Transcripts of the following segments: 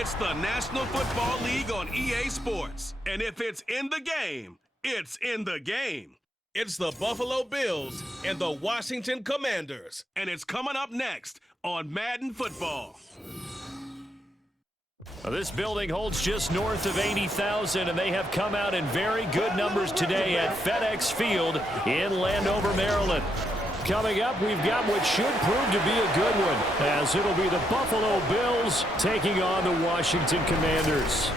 It's the National Football League on EA Sports. And if it's in the game, it's in the game. It's the Buffalo Bills and the Washington Commanders. And it's coming up next on Madden Football. Well, this building holds just north of 80,000, and they have come out in very good numbers today at FedEx Field in Landover, Maryland. Coming up, we've got what should prove to be a good one, as it'll be the Buffalo Bills taking on the Washington Commanders.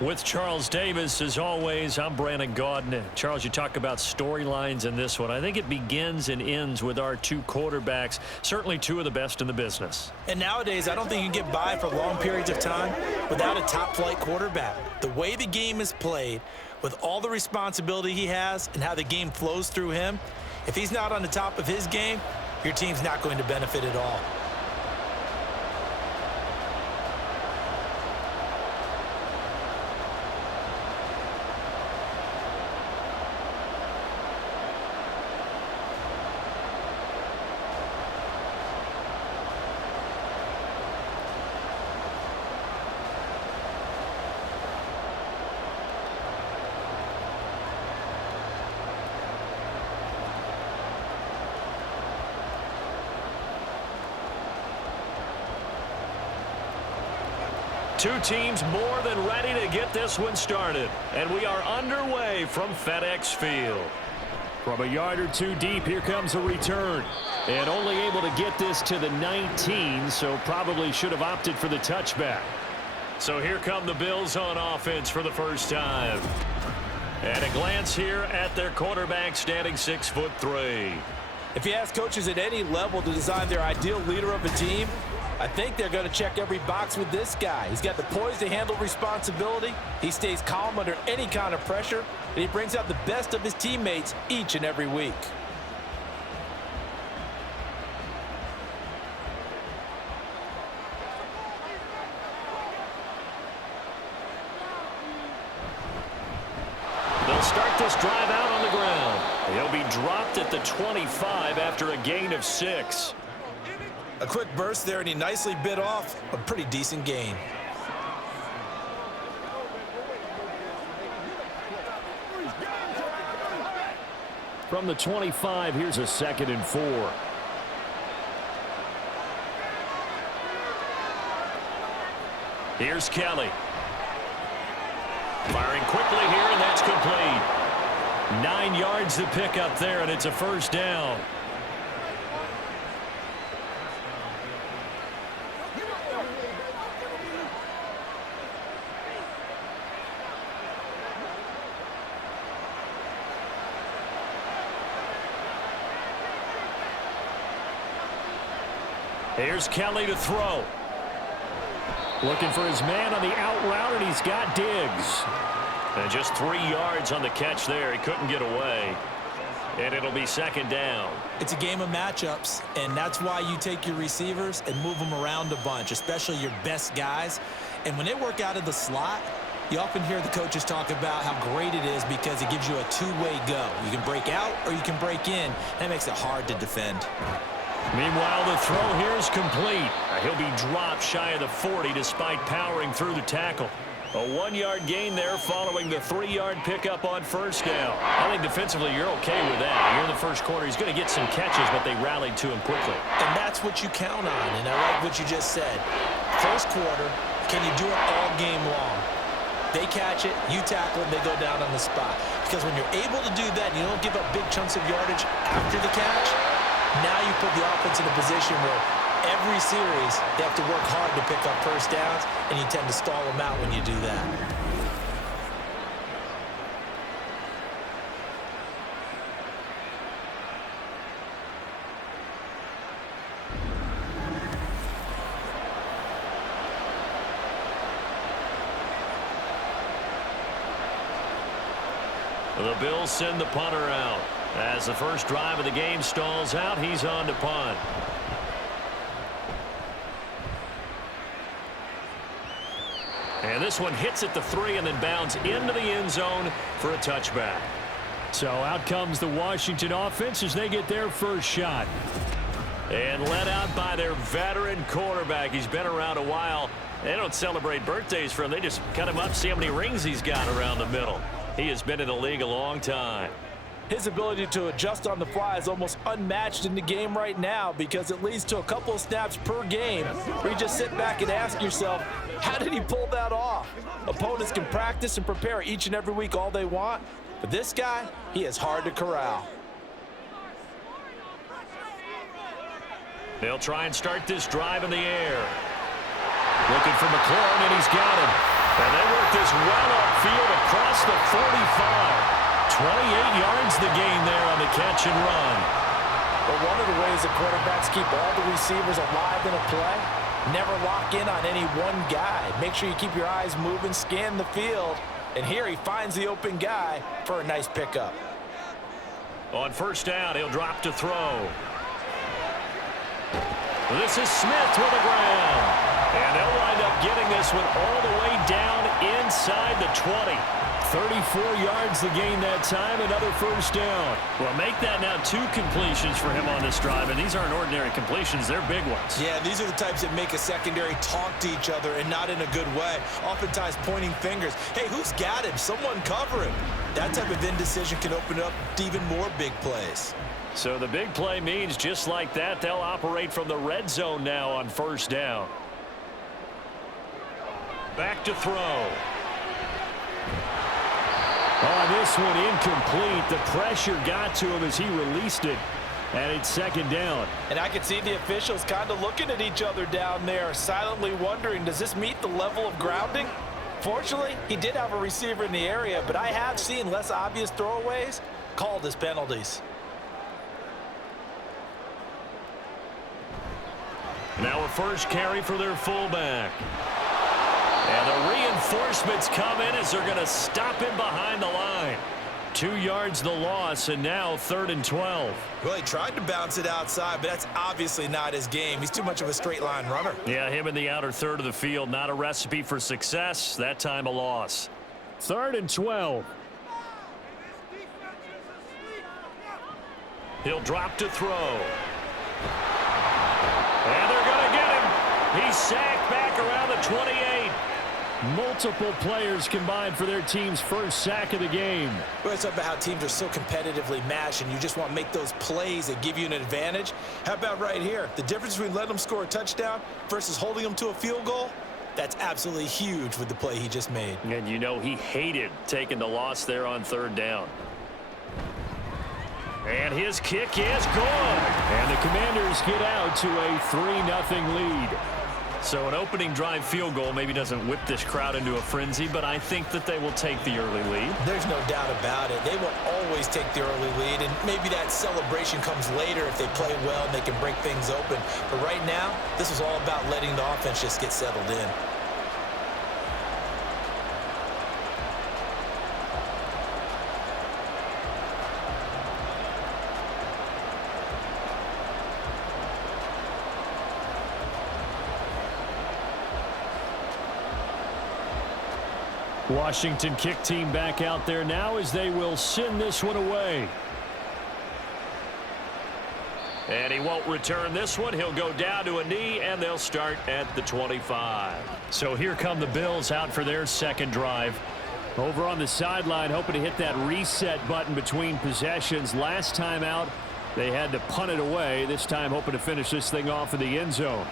With Charles Davis, as always, I'm Brandon Gaudin. Charles, you talk about storylines in this one. I think it begins and ends with our two quarterbacks, certainly two of the best in the business. And nowadays, I don't think you can get by for long periods of time without a top-flight quarterback. The way the game is played, with all the responsibility he has and how the game flows through him, if he's not on the top of his game, your team's not going to benefit at all. Two teams more than ready to get this one started. And we are underway from FedEx Field. From a yard or two deep, here comes a return. And only able to get this to the 19, so probably should have opted for the touchback. So here come the Bills on offense for the first time. And a glance here at their quarterback, standing 6'3". If you ask coaches at any level to design their ideal leader of a team, I think they're going to check every box with this guy. He's got the poise to handle responsibility. He stays calm under any kind of pressure, and he brings out the best of his teammates each and every week. They'll start this drive out on the ground. He'll be dropped at the 25 after a gain of 6. A quick burst there, and he nicely bit off a pretty decent gain. From the 25, here's a 2nd and 4. Here's Kelly. Firing quickly here, and that's complete. 9 yards to pick up there, and it's a first down. Here's Kelly to throw. Looking for his man on the out route, and he's got Diggs. And just 3 yards on the catch there. He couldn't get away. And it'll be 2nd down. It's a game of matchups, and that's why you take your receivers and move them around a bunch, especially your best guys. And when they work out of the slot, you often hear the coaches talk about how great it is because it gives you a two-way go. You can break out or you can break in. That makes it hard to defend. Meanwhile, the throw here is complete. He'll be dropped shy of the 40 despite powering through the tackle. A 1-yard gain there following the 3-yard pickup on first down. I think defensively you're okay with that. Here in the first quarter, he's going to get some catches, but they rallied to him quickly. And that's what you count on, and I like what you just said. First quarter, can you do it all game long? They catch it, you tackle it, they go down on the spot. Because when you're able to do that and you don't give up big chunks of yardage after the catch, now you put the offense in a position where every series they have to work hard to pick up first downs, and you tend to stall them out when you do that. The Bills send the punter out. As the first drive of the game stalls out, he's on to punt. And this one hits at the 3 and then bounds into the end zone for a touchback. So out comes the Washington offense as they get their first shot. And led out by their veteran quarterback. He's been around a while. They don't celebrate birthdays for him. They just cut him up, see how many rings he's got around the middle. He has been in the league a long time. His ability to adjust on the fly is almost unmatched in the game right now because it leads to a couple of snaps per game where you just sit back and ask yourself, how did he pull that off? Opponents can practice and prepare each and every week all they want, but this guy, he is hard to corral. They'll try and start this drive in the air. Looking for McLaurin, and he's got him. And they work this well upfield across the 45. 28 yards the gain there on the catch and run. But one of the ways the quarterbacks keep all the receivers alive in a play, never lock in on any one guy. Make sure you keep your eyes moving, scan the field, and here he finds the open guy for a nice pickup. On first down, he'll drop to throw. This is Smith with the ground. And they'll wind up getting this one all the way down inside the 20. 34 yards the gain that time, another first down. Well, make that now 2 completions for him on this drive, and these aren't ordinary completions. They're big ones. Yeah, these are the types that make a secondary talk to each other and not in a good way. Oftentimes pointing fingers. Hey, who's got him? Someone cover him. That type of indecision can open up even more big plays. So the big play means just like that, they'll operate from the red zone now on first down. Back to throw. Oh, this one incomplete. The pressure got to him as he released it. And it's second down. And I can see the officials kind of looking at each other down there, silently wondering, does this meet the level of grounding? Fortunately, he did have a receiver in the area, but I have seen less obvious throwaways called as penalties. Now a first carry for their fullback. And the reinforcements come in as they're going to stop him behind the line. 2 yards the loss, and now 3rd and 12. Well, he tried to bounce it outside, but that's obviously not his game. He's too much of a straight-line runner. Yeah, him in the outer third of the field, not a recipe for success. That time a loss. 3rd and 12. He'll drop to throw. And they're going to get him. He's sacked back around the 28. Multiple players combined for their team's first sack of the game. Well, it's about how teams are so competitively matched, and you just want to make those plays that give you an advantage. How about right here? The difference between letting them score a touchdown versus holding them to a field goal, that's absolutely huge with the play he just made. And you know he hated taking the loss there on 3rd down. And his kick is good. And the Commanders get out to a 3-0 lead. So an opening drive field goal maybe doesn't whip this crowd into a frenzy, but I think that they will take the early lead. There's no doubt about it. They will always take the early lead, and maybe that celebration comes later if they play well and they can break things open. But right now, this is all about letting the offense just get settled in. Washington kick team back out there now as they will send this one away. And he won't return this one. He'll go down to a knee, and they'll start at the 25. So here come the Bills out for their second drive. Over on the sideline, hoping to hit that reset button between possessions. Last time out, they had to punt it away. This time hoping to finish this thing off in the end zone.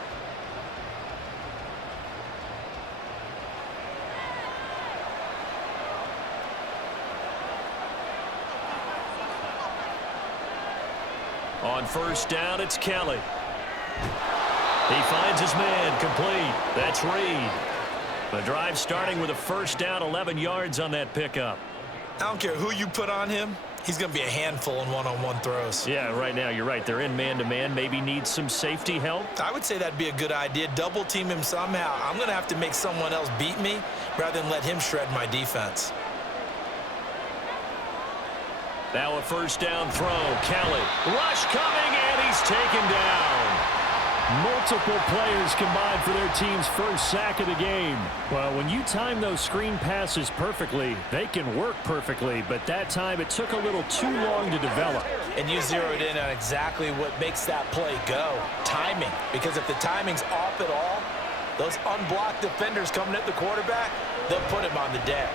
On first down, it's Kelly. He finds his man, complete. That's Reed. The drive starting with a first down, 11 yards on that pickup. I don't care who you put on him. He's going to be a handful in one-on-one throws. Yeah, right now, you're right. They're in man-to-man. Maybe needs some safety help. I would say that'd be a good idea. Double team him somehow. I'm going to have to make someone else beat me rather than let him shred my defense. Now a first down throw. Kelly. Rush coming, and he's taken down. Multiple players combined for their team's first sack of the game. Well, when you time those screen passes perfectly, they can work perfectly, but that time it took a little too long to develop. And you zeroed in on exactly what makes that play go. Timing. Because if the timing's off at all, those unblocked defenders coming at the quarterback, they'll put him on the deck.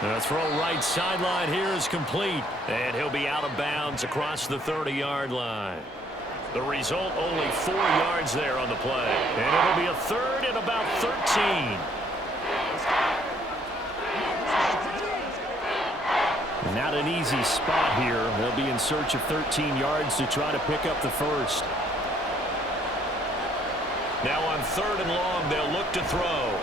The throw right sideline here is complete, and he'll be out of bounds across the 30-yard line. The result, only 4 yards there on the play. And it'll be a third and about 13. Not an easy spot here. They'll be in search of 13 yards to try to pick up the first. Now on 3rd and long, they'll look to throw.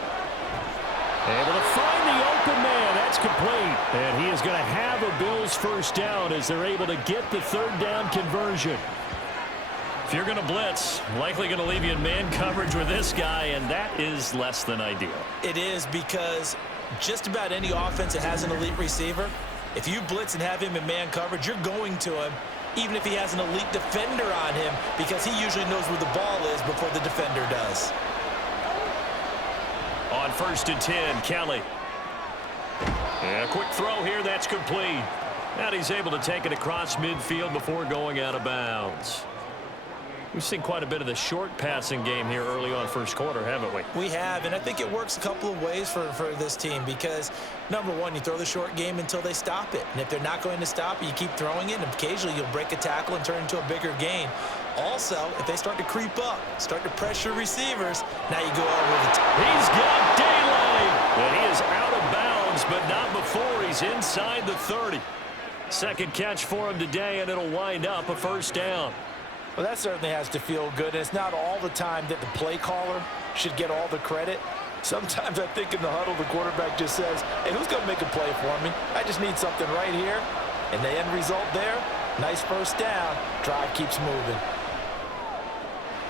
Able to find the open man. That's complete. And he is going to have a Bills first down as they're able to get the 3rd down conversion. If you're going to blitz, likely going to leave you in man coverage with this guy, and that is less than ideal. It is, because just about any offense that has an elite receiver, if you blitz and have him in man coverage, you're going to him, even if he has an elite defender on him, because he usually knows where the ball is before the defender does. On 1st and 10, Kelly. And a quick throw here, that's complete. And he's able to take it across midfield before going out of bounds. We've seen quite a bit of the short passing game here early on first quarter, haven't we? We have, and I think it works a couple of ways for this team because, number one, you throw the short game until they stop it. And if they're not going to stop it, you keep throwing it, and occasionally you'll break a tackle and turn into a bigger gain. Also, if they start to creep up, start to pressure receivers, now you go over the top. He's got daylight, and he is out of bounds, but not before he's inside the 30. Second catch for him today, and it'll wind up a first down. Well, that certainly has to feel good, and it's not all the time that the play caller should get all the credit. Sometimes I think in the huddle, the quarterback just says, hey, who's going to make a play for me? I just need something right here. And the end result there, nice first down. Drive keeps moving.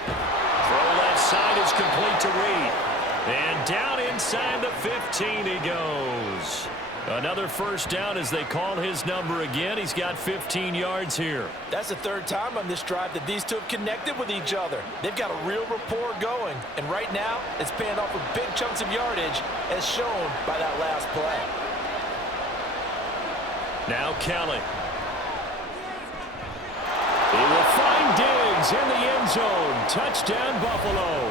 Throw left side is complete to Reed. And down inside the 15 he goes. Another first down as they call his number again. He's got 15 yards here. That's the 3rd time on this drive that these two have connected with each other. They've got a real rapport going. And right now, it's paying off with big chunks of yardage as shown by that last play. Now Kelly. He will find Diggs in the end zone. Touchdown, Buffalo.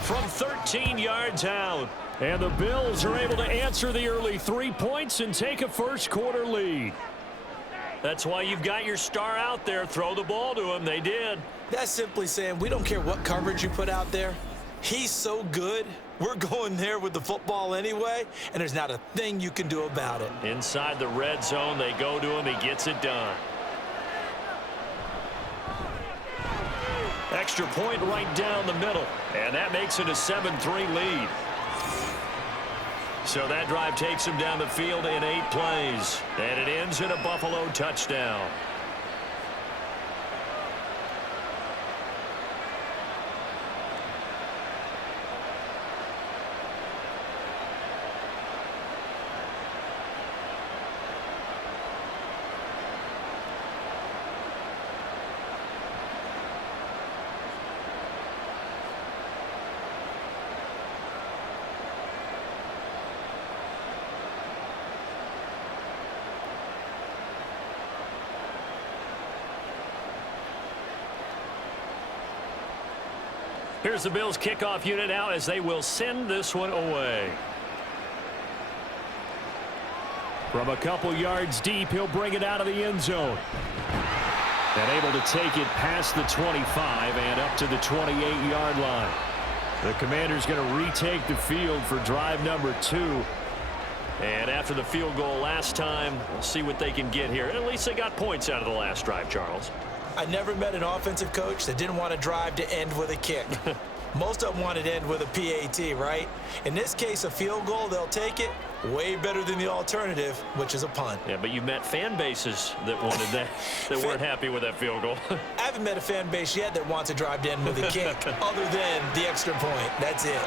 From 13 yards out. And the Bills are able to answer the early 3 points and take a first quarter lead. That's why you've got your star out there. Throw the ball to him. They did. That's simply saying we don't care what coverage you put out there. He's so good. We're going there with the football anyway, and there's not a thing you can do about it. Inside the red zone, they go to him. He gets it done. Extra point right down the middle, and that makes it a 7-3 lead. So that drive takes him down the field in 8 plays, and it ends in a Buffalo touchdown. Here's the Bills kickoff unit now as they will send this one away. From a couple yards deep, he'll bring it out of the end zone. And able to take it past the 25 and up to the 28-yard line. The Commander's going to retake the field for drive number 2. And after the field goal last time, we'll see what they can get here. At least they got points out of the last drive, Charles. I never met an offensive coach that didn't want to drive to end with a kick. Most of them wanted to end with a PAT, right? In this case, a field goal, they'll take it. Way better than the alternative, which is a punt. Yeah, but you've met fan bases that wanted that, that weren't happy with that field goal. I haven't met a fan base yet that wants to drive to end with a kick, other than the extra point. That's it.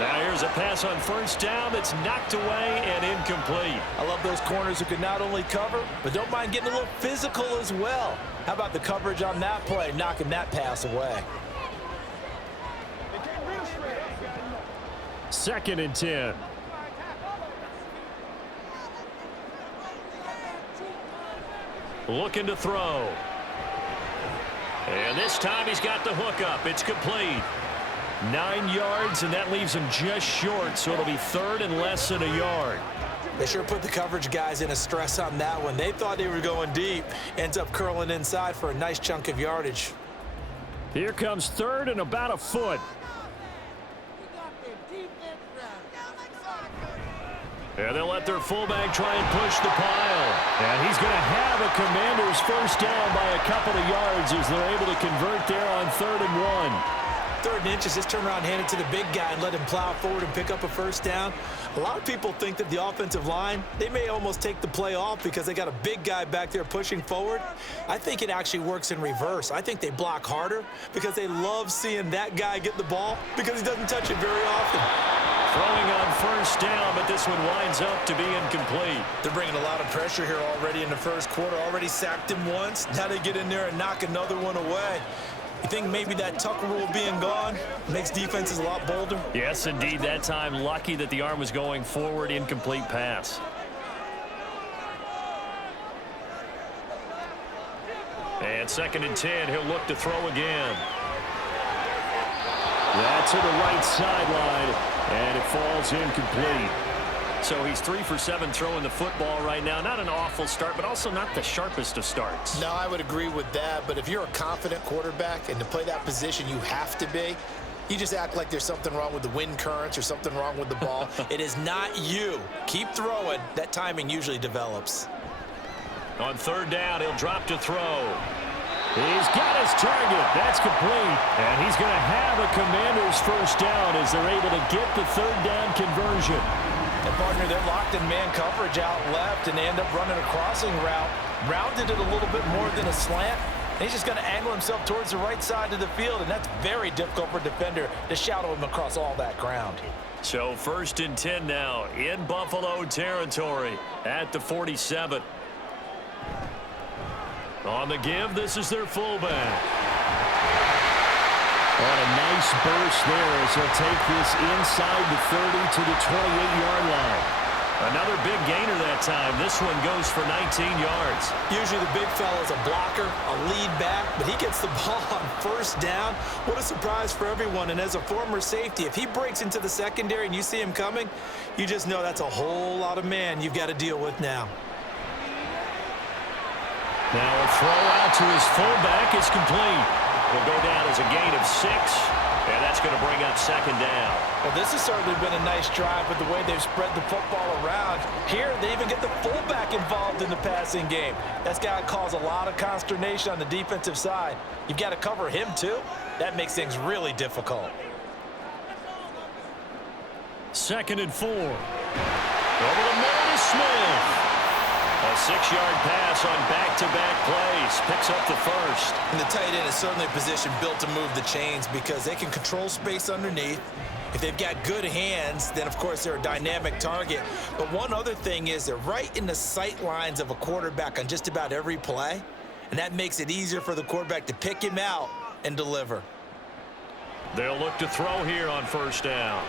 Now here's a pass on first down that's knocked away and incomplete. I love those corners who can not only cover, but don't mind getting a little physical as well. How about the coverage on that play, knocking that pass away? 2nd and 10. Looking to throw. And this time he's got the hook up. It's complete. 9 yards, and that leaves him just short, so it'll be 3rd and less than a yard. They sure put the coverage guys in a stress on that one. They thought they were going deep. Ends up curling inside for a nice chunk of yardage. Here comes 3rd and about a foot. And they'll let their fullback try and push the pile. And he's going to have a Commanders first down by a couple of yards as they're able to convert there on 3rd and 1. 3rd and inches, just turn around, hand it to the big guy and let him plow forward and pick up a first down. A lot of people think that the offensive line, they may almost take the play off because they got a big guy back there pushing forward. I think it actually works in reverse. I think they block harder because they love seeing that guy get the ball because he doesn't touch it very often. Throwing on first down, but this one winds up to be incomplete. They're bringing a lot of pressure here already in the first quarter. Already sacked him once. Now they get in there and knock another one away. You think maybe that Tucker rule being gone makes defenses a lot bolder? Yes, indeed. That time, lucky that the arm was going forward. Incomplete pass. And 2nd and 10. He'll look to throw again. That's to the right sideline, and it falls incomplete. So he's 3 for 7 throwing the football right now. Not an awful start, but also not the sharpest of starts. No, I would agree with that. But if you're a confident quarterback and to play that position you have to be, you just act like there's something wrong with the wind currents or something wrong with the ball. It is not you. Keep throwing. That timing usually develops. On 3rd down, he'll drop to throw. He's got his target. That's complete. And he's going to have a Commanders first down as they're able to get the 3rd down conversion. And, partner, they're locked in man coverage out left, and they end up running a crossing route. Rounded it a little bit more than a slant. And he's just going to angle himself towards the right side of the field, and that's very difficult for a defender to shadow him across all that ground. So 1st and 10 now in Buffalo territory at the 47. On the give, this is their fullback. On a nice burst there as he'll take this inside the 30 to the 28-yard line. Another big gainer that time. This one goes for 19 yards. Usually the big fella's a blocker, a lead back, but he gets the ball on first down. What a surprise for everyone. And as a former safety, if he breaks into the secondary and you see him coming, you just know that's a whole lot of man you've got to deal with now. Now a throw out to his fullback is complete. Will go down as a gain of 6, and that's going to bring up 2nd down. Well, this has certainly been a nice drive with the way they've spread the football around. Here, they even get the fullback involved in the passing game. That's got to cause a lot of consternation on the defensive side. You've got to cover him, too. That makes things really difficult. 2nd and 4. Over the middle to Smith. A 6-yard pass on back-to-back plays. Picks up the first. And the tight end is certainly a position built to move the chains because they can control space underneath. If they've got good hands, then, of course, they're a dynamic target. But one other thing is they're right in the sight lines of a quarterback on just about every play. And that makes it easier for the quarterback to pick him out and deliver. They'll look to throw here on first down.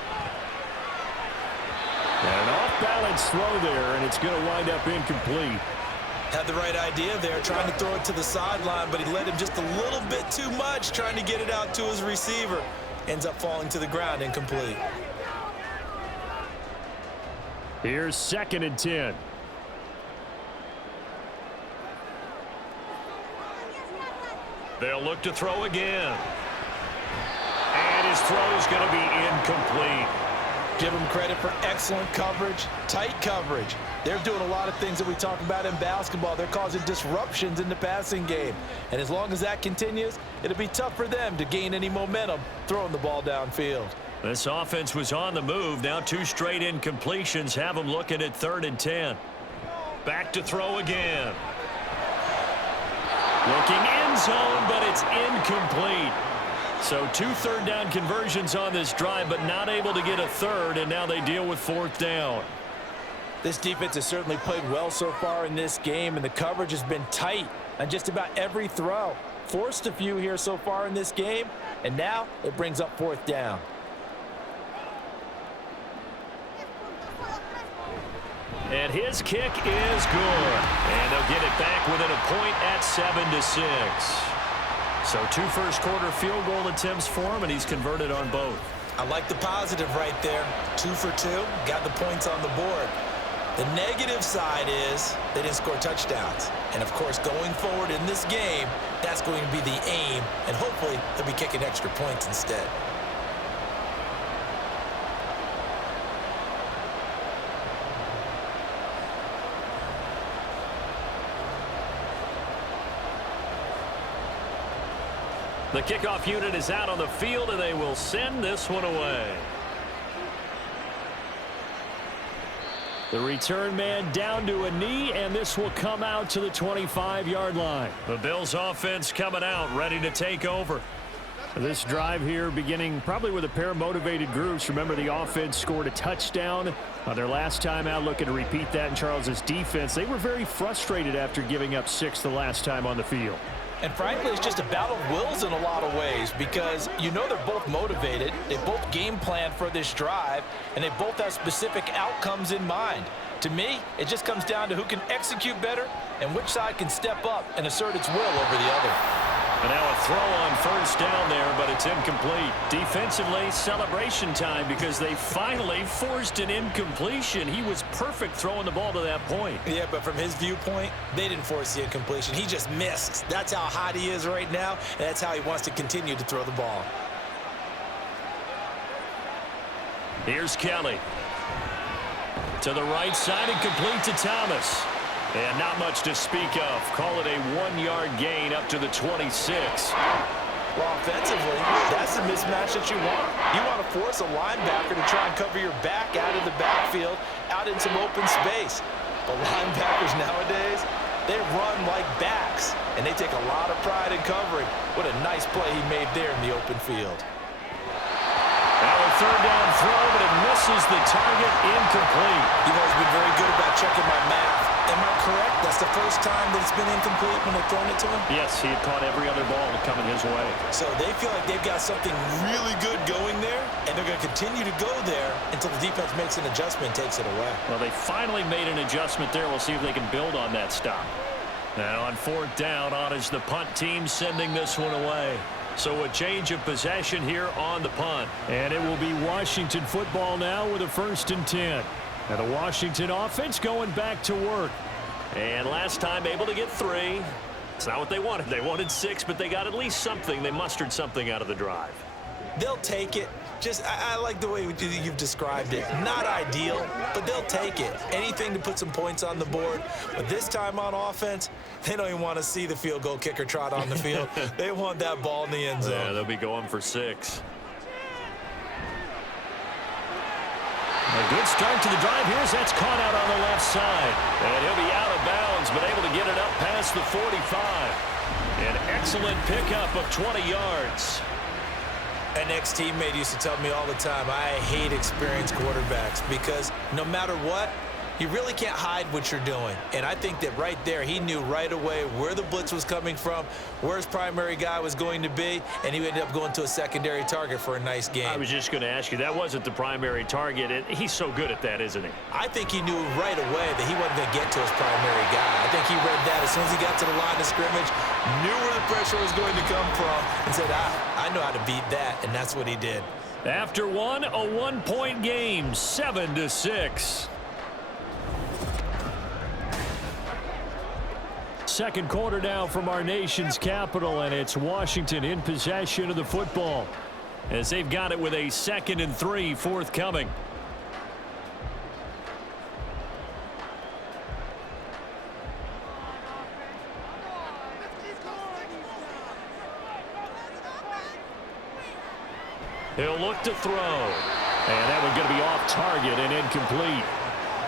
And an off-balance throw there, and it's going to wind up incomplete. Had the right idea there, trying to throw it to the sideline, but he led him just a little bit too much, trying to get it out to his receiver. Ends up falling to the ground, incomplete. Here's 2nd and 10. They'll look to throw again. And his throw is going to be incomplete. Give them credit for excellent coverage, tight coverage. They're doing a lot of things that we talk about in basketball. They're causing disruptions in the passing game. And as long as that continues, it'll be tough for them to gain any momentum throwing the ball downfield. This offense was on the move. Now 2 straight incompletions have them looking at 3rd and 10. Back to throw again. Looking end zone, but it's incomplete. So 2 third-down conversions on this drive, but not able to get a third, and now they deal with 4th down. This defense has certainly played well so far in this game, and the coverage has been tight on just about every throw. Forced a few here so far in this game, and now it brings up 4th down. And his kick is good. And they'll get it back within a point at 7-6. So 2 first-quarter field goal attempts for him, and he's converted on both. I like the positive right there. 2 for 2, got the points on the board. The negative side is they didn't score touchdowns. And, of course, going forward in this game, that's going to be the aim, and hopefully they'll be kicking extra points instead. The kickoff unit is out on the field, and they will send this one away. The return man down to a knee, and this will come out to the 25-yard line. The Bills offense coming out, ready to take over. This drive here beginning probably with a pair of motivated groups. Remember, the offense scored a touchdown on their last time out, looking to repeat that in Charles's defense. They were very frustrated after giving up 6 the last time on the field. And frankly, it's just a battle of wills in a lot of ways because you know they're both motivated, they both game plan for this drive, and they both have specific outcomes in mind. To me, it just comes down to who can execute better and which side can step up and assert its will over the other. And now a throw on 1st down there, but it's incomplete. Defensively, celebration time because they finally forced an incompletion. He was perfect throwing the ball to that point. Yeah, but from his viewpoint, they didn't force the incompletion. He just missed. That's how hot he is right now, and that's how he wants to continue to throw the ball. Here's Kelly. To the right side and complete to Thomas. And not much to speak of. Call it a 1-yard gain up to the 26. Well, offensively, that's the mismatch that you want. You want to force a linebacker to try and cover your back out of the backfield, out in some open space. But linebackers nowadays, they run like backs, and they take a lot of pride in covering. What a nice play he made there in the open field. Now a 3rd down throw, but it misses the target, incomplete. You've always been very good about checking my math. Am I correct? That's the first time that it's been incomplete when they've thrown it to him? Yes, he had caught every other ball coming his way. So they feel like they've got something really good going there, and they're going to continue to go there until the defense makes an adjustment and takes it away. Well, they finally made an adjustment there. We'll see if they can build on that stop. Now on 4th down, on is the punt team sending this one away. So a change of possession here on the punt. And it will be Washington football now with a 1st and 10. Now the Washington offense going back to work. And last time able to get 3. It's not what they wanted. They wanted 6, but they got at least something. They mustered something out of the drive. They'll take it. I like the way you've described it. Not ideal, but they'll take it. Anything to put some points on the board. But this time on offense, they don't even want to see the field goal kicker trot on the field. They want that ball in the end zone. Yeah, they'll be going for 6. A good start to the drive. Here's that's caught out on the left side. And he'll be out of bounds, but able to get it up past the 45. An excellent pickup of 20 yards. An ex-teammate used to tell me all the time, I hate experienced quarterbacks because no matter what, you really can't hide what you're doing. And I think that right there, he knew right away where the blitz was coming from, where his primary guy was going to be, and he ended up going to a secondary target for a nice game. I was just going to ask you, that wasn't the primary target. He's so good at that, isn't he? I think he knew right away that he wasn't going to get to his primary guy. I think he read that as soon as he got to the line of scrimmage, knew where the pressure was going to come from, and said, I know how to beat that, and that's what he did. After one, a 1-point game, 7-6. Second quarter now from our nation's capital, and it's Washington in possession of the football as they've got it with a 2nd and 3 forthcoming. He'll look to throw, and that one's going to be off target and incomplete.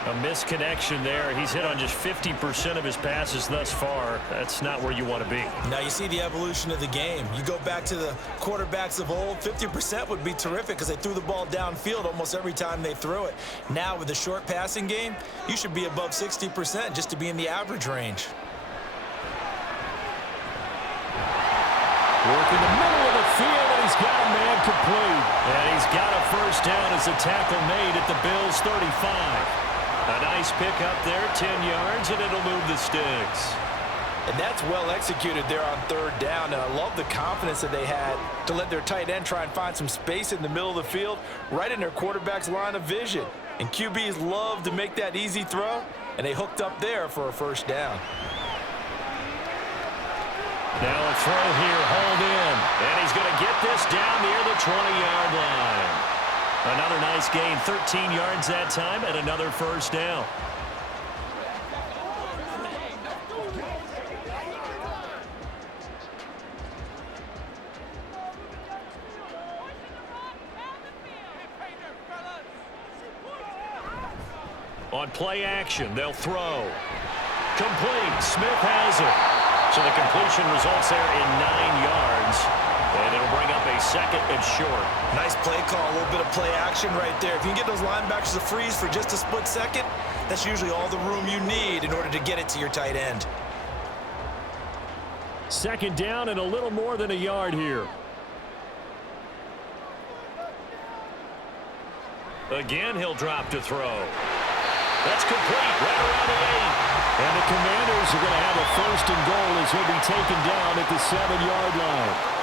A misconnection there. He's hit on just 50% of his passes thus far. That's not where you want to be. Now you see the evolution of the game. You go back to the quarterbacks of old, 50% would be terrific because they threw the ball downfield almost every time they threw it. Now with the short passing game, you should be above 60% just to be in the average range. Work in the middle of the field, and he's got a man complete. And he's got a first down as the tackle made at the Bills' 35. A nice pickup there, 10 yards, and it'll move the sticks. And that's well executed there on third down, and I love the confidence that they had to let their tight end try and find some space in the middle of the field, right in their quarterback's line of vision. And QBs love to make that easy throw, and they hooked up there for a first down. Now a throw here, hauled in, and he's going to get this down near the 20-yard line. Another nice gain, 13 yards that time, and another first down. On play action, they'll throw. Complete. Smith has it. So the completion results there in 9 yards. And it'll bring up a second and short. Nice play call, a little bit of play action right there. If you can get those linebackers to freeze for just a split second, that's usually all the room you need in order to get it to your tight end. Second down and a little more than a yard here. Again, he'll drop to throw. That's complete, right around the 8. And the Commanders are going to have a first and goal as he'll be taken down at the 7-yard line.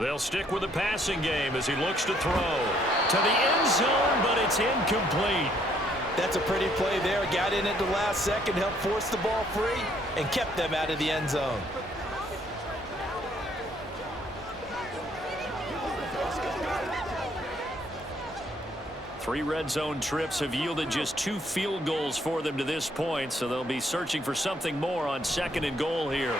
They'll stick with the passing game as he looks to throw. To the end zone, but it's incomplete. That's a pretty play there. Got in at the last second, helped force the ball free, and kept them out of the end zone. Three red zone trips have yielded just 2 field goals for them to this point, so they'll be searching for something more on second and goal here.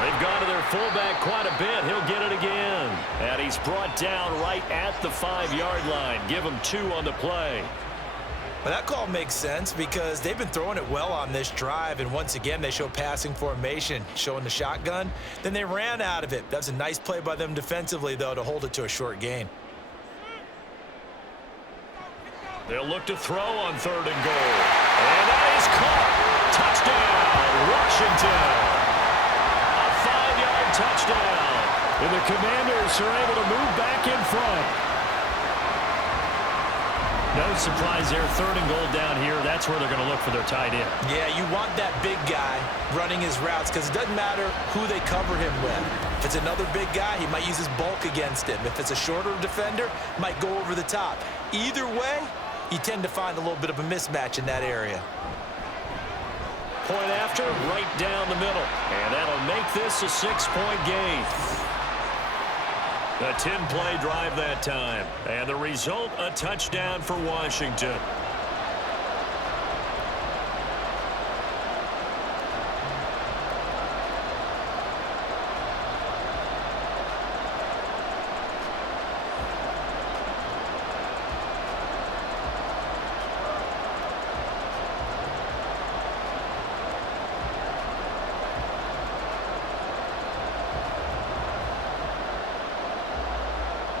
They've gone to their fullback quite a bit. He'll get it again. And he's brought down right at the 5-yard line. Give him 2 on the play. Well, that call makes sense because they've been throwing it well on this drive, and once again they show passing formation, showing the shotgun. Then they ran out of it. That's a nice play by them defensively, though, to hold it to a short gain. They'll look to throw on 3rd and goal. And that is caught. Touchdown, Washington. A 5-yard touchdown. And the Commanders are able to move back in front. No surprise there, 3rd and goal down here. That's where they're going to look for their tight end. Yeah, you want that big guy running his routes because it doesn't matter who they cover him with. If it's another big guy, he might use his bulk against him. If it's a shorter defender, might go over the top. Either way, you tend to find a little bit of a mismatch in that area. Point after, right down the middle. And that'll make this a 6-point game. A 10-play drive that time. And the result, a touchdown for Washington.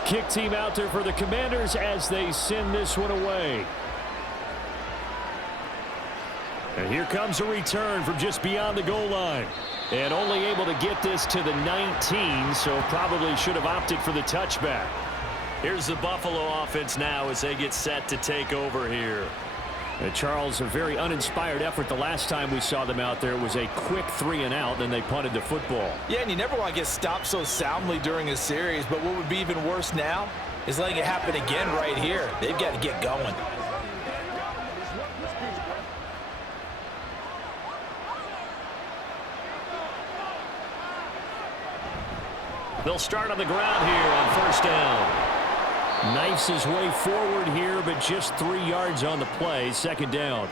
Kick team out there for the Commanders as they send this one away. And here comes a return from just beyond the goal line. And only able to get this to the 19, so probably should have opted for the touchback. Here's the Buffalo offense now as they get set to take over here. And Charles, a very uninspired effort the last time we saw them out there. It was a quick 3-and-out, then they punted the football. Yeah, and you never want to get stopped so soundly during a series, but what would be even worse now is letting it happen again right here. They've got to get going. They'll start on the ground here on 1st down. Knifes his way forward here, but just 3 yards on the play. Second down.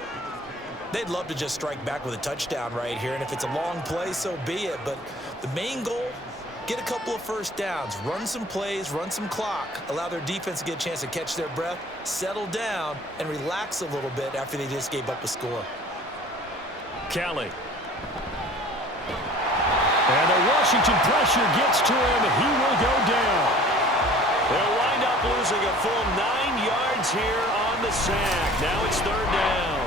They'd love to just strike back with a touchdown right here, and if it's a long play, so be it. But the main goal, get a couple of first downs, run some plays, run some clock, allow their defense to get a chance to catch their breath, settle down, and relax a little bit after they just gave up a score. Kelly. And the Washington pressure gets to him. He will go down. They'll wind up losing a full 9 yards here on the sack. Now it's third down.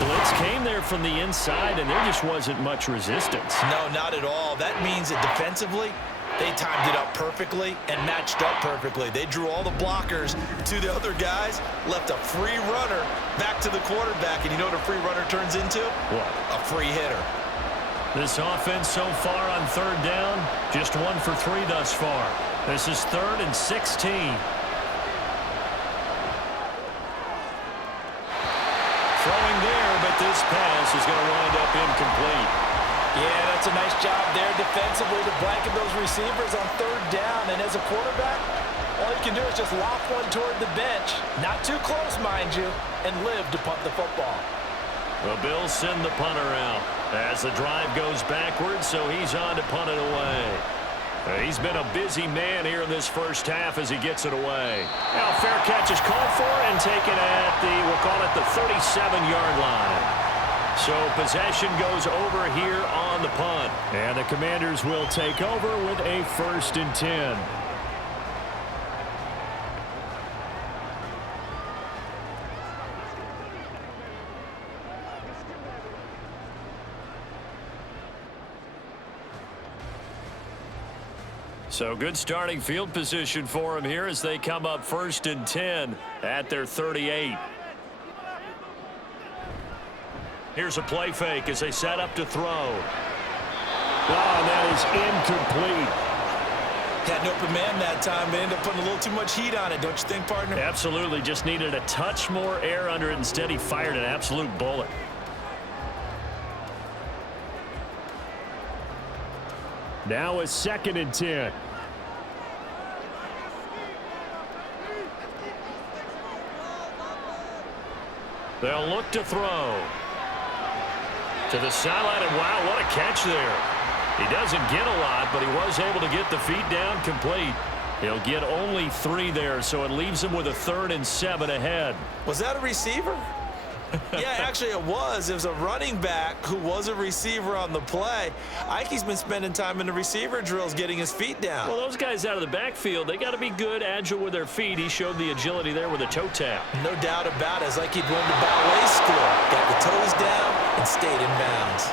Blitz came there from the inside, and there just wasn't much resistance. No, not at all. That means that defensively, they timed it up perfectly and matched up perfectly. They drew all the blockers to the other guys, left a free runner back to the quarterback, and you know what a free runner turns into? What? A free hitter. This offense so far on third down, just 1 for 3 thus far. This is 3rd and 16. Throwing there, but this pass is going to wind up incomplete. Yeah, that's a nice job there defensively to blanket those receivers on third down. And as a quarterback, all you can do is just loft one toward the bench. Not too close, mind you, and live to punt the football. The Bills send the punter out as the drive goes backwards, so he's on to punt it away. He's been a busy man here in this first half as he gets it away. Now fair catch is called for and taken at we'll call it the 37-yard line. So possession goes over here on the punt. And the Commanders will take over with a 1st and 10. So good starting field position for him here as they come up 1st and 10 at their 38. Here's a play fake as they set up to throw. Oh, that is incomplete. Had an open man that time, but ended up putting a little too much heat on it, don't you think, partner? Absolutely. Just needed a touch more air under it. Instead, he fired an absolute bullet. Now a 2nd and 10. They'll look to throw. To the sideline, and wow, what a catch there. He doesn't get a lot, but he was able to get the feet down complete. He'll get only 3 there, so it leaves him with a 3rd and 7 ahead. Was that a receiver? Yeah, actually it was. It was a running back who was a receiver on the play. Ike's been spending time in the receiver drills getting his feet down. Well, those guys out of the backfield, they got to be good, agile with their feet. He showed the agility there with a toe tap. No doubt about it. It's like he'd went to ballet school. Got the toes down and stayed in bounds.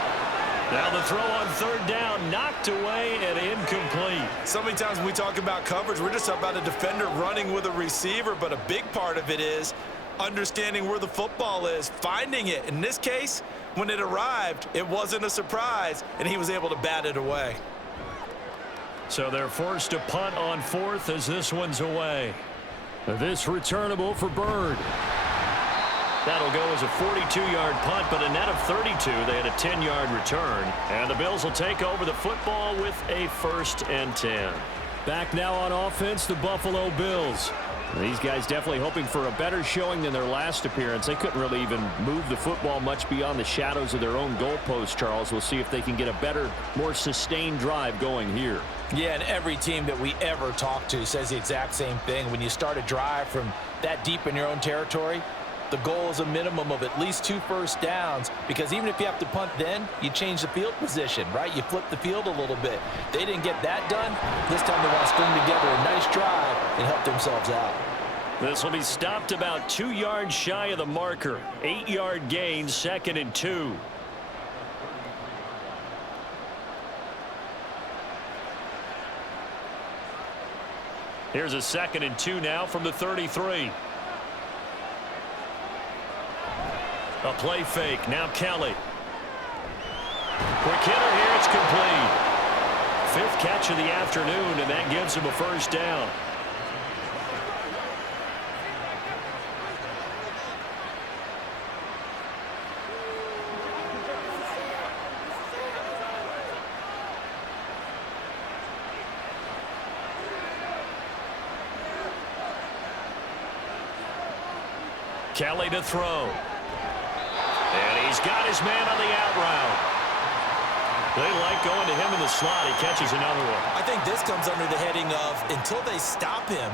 Now the throw on third down, knocked away and incomplete. So many times when we talk about coverage, we're just about a defender running with a receiver, but a big part of it is understanding where the football is, finding it. In this case, when it arrived, it wasn't a surprise, and he was able to bat it away. So they're forced to punt on fourth as this one's away. This returnable for Bird. That'll go as a 42-yard punt, but a net of 32. They had a 10-yard return. And the Bills will take over the football with a 1st and 10. Back now on offense, the Buffalo Bills. These guys definitely hoping for a better showing than their last appearance. They couldn't really even move the football much beyond the shadows of their own goalpost, Charles. We'll see if they can get a better, more sustained drive going here. Yeah, and every team that we ever talk to says the exact same thing. When you start a drive from that deep in your own territory, the goal is a minimum of at least 2 first downs, because even if you have to punt then, you change the field position, right? You flip the field a little bit. They didn't get that done. This time they want to string together a nice drive and help themselves out. This will be stopped about 2 yards shy of the marker. 8-yard gain, 2nd and 2. Here's a 2nd and 2 now from the 33. A play fake. Now Kelly. Quick hitter here. It's complete. 5th catch of the afternoon, and that gives him a 1st down. Kelly to throw. And he's got his man on the out route. They like going to him in the slot. He catches another one. I think this comes under the heading of until they stop him,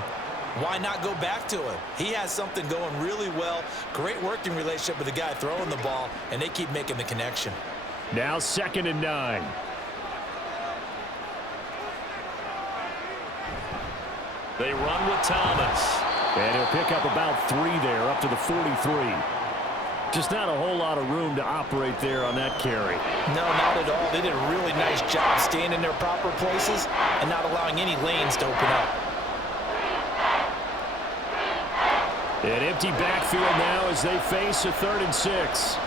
why not go back to him? He has something going really well. Great working relationship with the guy throwing the ball, and they keep making the connection. Now 2nd and 9. They run with Thomas. And he'll pick up about 3 there, up to the 43. Just not a whole lot of room to operate there on that carry. No, not at all. They did a really nice job staying in their proper places and not allowing any lanes to open up. An empty backfield now as they face a 3rd and 6.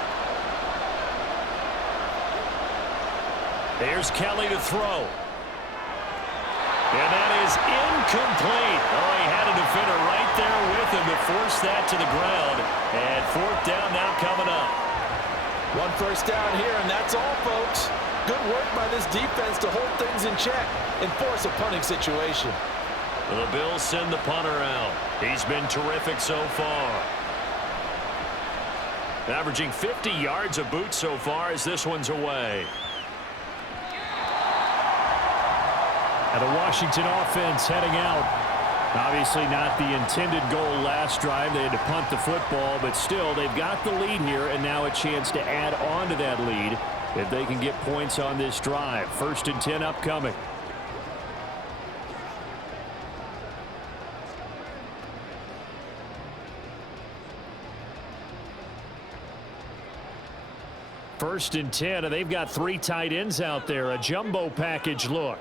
Here's Kelly to throw. And that is incomplete. Oh, he had a defender right there with him to force that to the ground. And 4th down now coming up. 1 first down here, and that's all, folks. Good work by this defense to hold things in check and force a punting situation. The Bills send the punter out. He's been terrific so far. Averaging 50 yards a boot so far as this one's away. And the Washington offense heading out. Obviously not the intended goal last drive. They had to punt the football, but still they've got the lead here and now a chance to add on to that lead if they can get points on this drive. 1st and 10 upcoming. First and 10, and they've got 3 tight ends out there. A jumbo package look.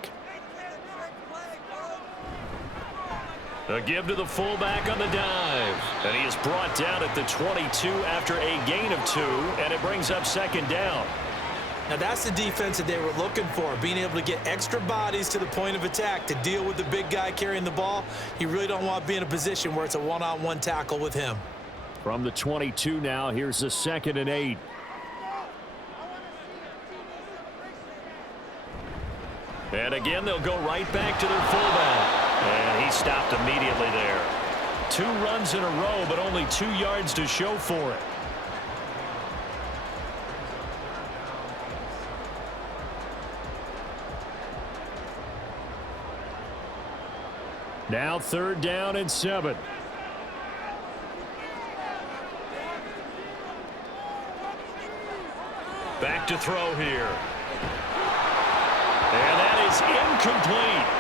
A give to the fullback on the dive. And he is brought down at the 22 after a gain of 2, and it brings up 2nd down. Now that's the defense that they were looking for, being able to get extra bodies to the point of attack to deal with the big guy carrying the ball. You really don't want to be in a position where it's a one-on-one tackle with him. From the 22 now, here's the 2nd and 8. And again, they'll go right back to their fullback. And he stopped immediately there. 2 runs in a row, but only 2 yards to show for it. Now 3rd down and 7. Back to throw here. And that is incomplete.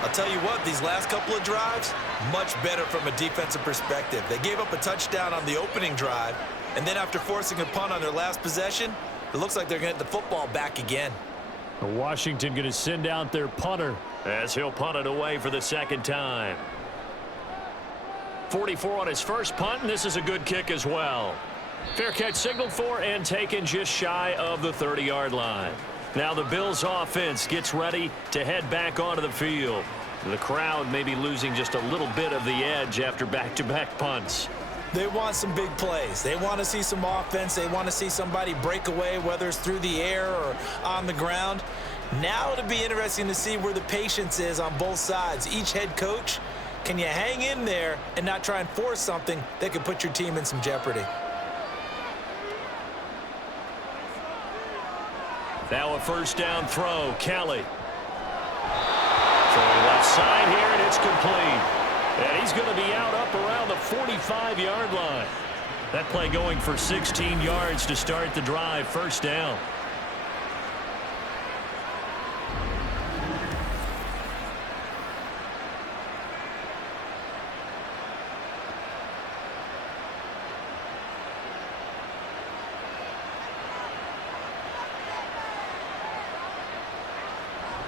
I'll tell you what, these last couple of drives, much better from a defensive perspective. They gave up a touchdown on the opening drive, and then after forcing a punt on their last possession, it looks like they're going to get the football back again. Washington going to send out their punter as he'll punt it away for the 2nd time. 44 on his first punt, and this is a good kick as well. Fair catch signaled for and taken just shy of the 30-yard line. Now the Bills offense gets ready to head back onto the field. The crowd may be losing just a little bit of the edge after back-to-back punts. They want some big plays. They want to see some offense. They want to see somebody break away, whether it's through the air or on the ground. Now it'll be interesting to see where the patience is on both sides. Each head coach, can you hang in there and not try and force something that could put your team in some jeopardy? Now a 1st down throw. Kelly. Throwing left side here, and it's complete. And he's going to be out up around the 45-yard line. That play going for 16 yards to start the drive. 1st down.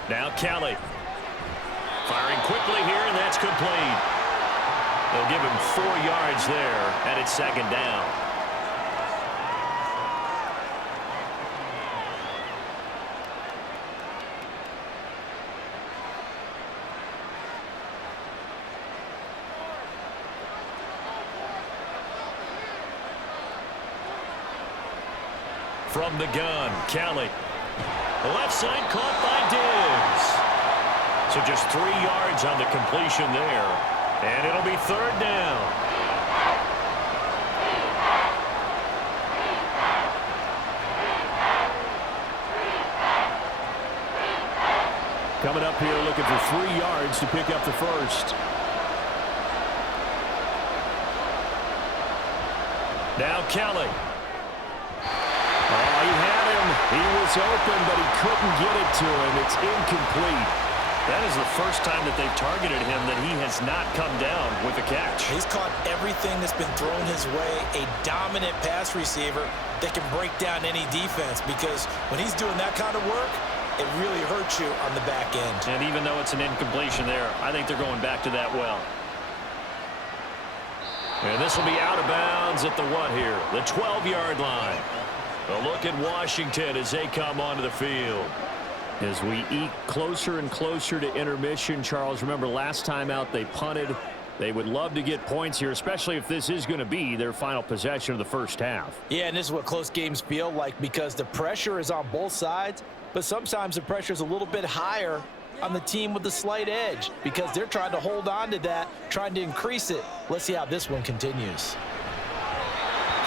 Now Kelly. Firing quickly here, and that's complete. They'll give him 4 yards there, and it's 2nd down. From the gun, Kelly. The left side caught by Diggs. So just 3 yards on the completion there. And it'll be 3rd down. Coming up here looking for 3 yards to pick up the first. Now Kelly. Oh, he had him. He was open, but he couldn't get it to him. It's incomplete. That is the first time that they've targeted him that he has not come down with a catch. He's caught everything that's been thrown his way. A dominant pass receiver that can break down any defense, because when he's doing that kind of work, it really hurts you on the back end. And even though it's an incompletion there, I think they're going back to that well. And this will be out of bounds at the what here? The 12-yard line. A look at Washington as they come onto the field. As we eke closer and closer to intermission, Charles, remember last time out they punted. They would love to get points here, especially if this is going to be their final possession of the first half. Yeah, and this is what close games feel like, because the pressure is on both sides, but sometimes the pressure is a little bit higher on the team with the slight edge because they're trying to hold on to that, trying to increase it. Let's see how this one continues.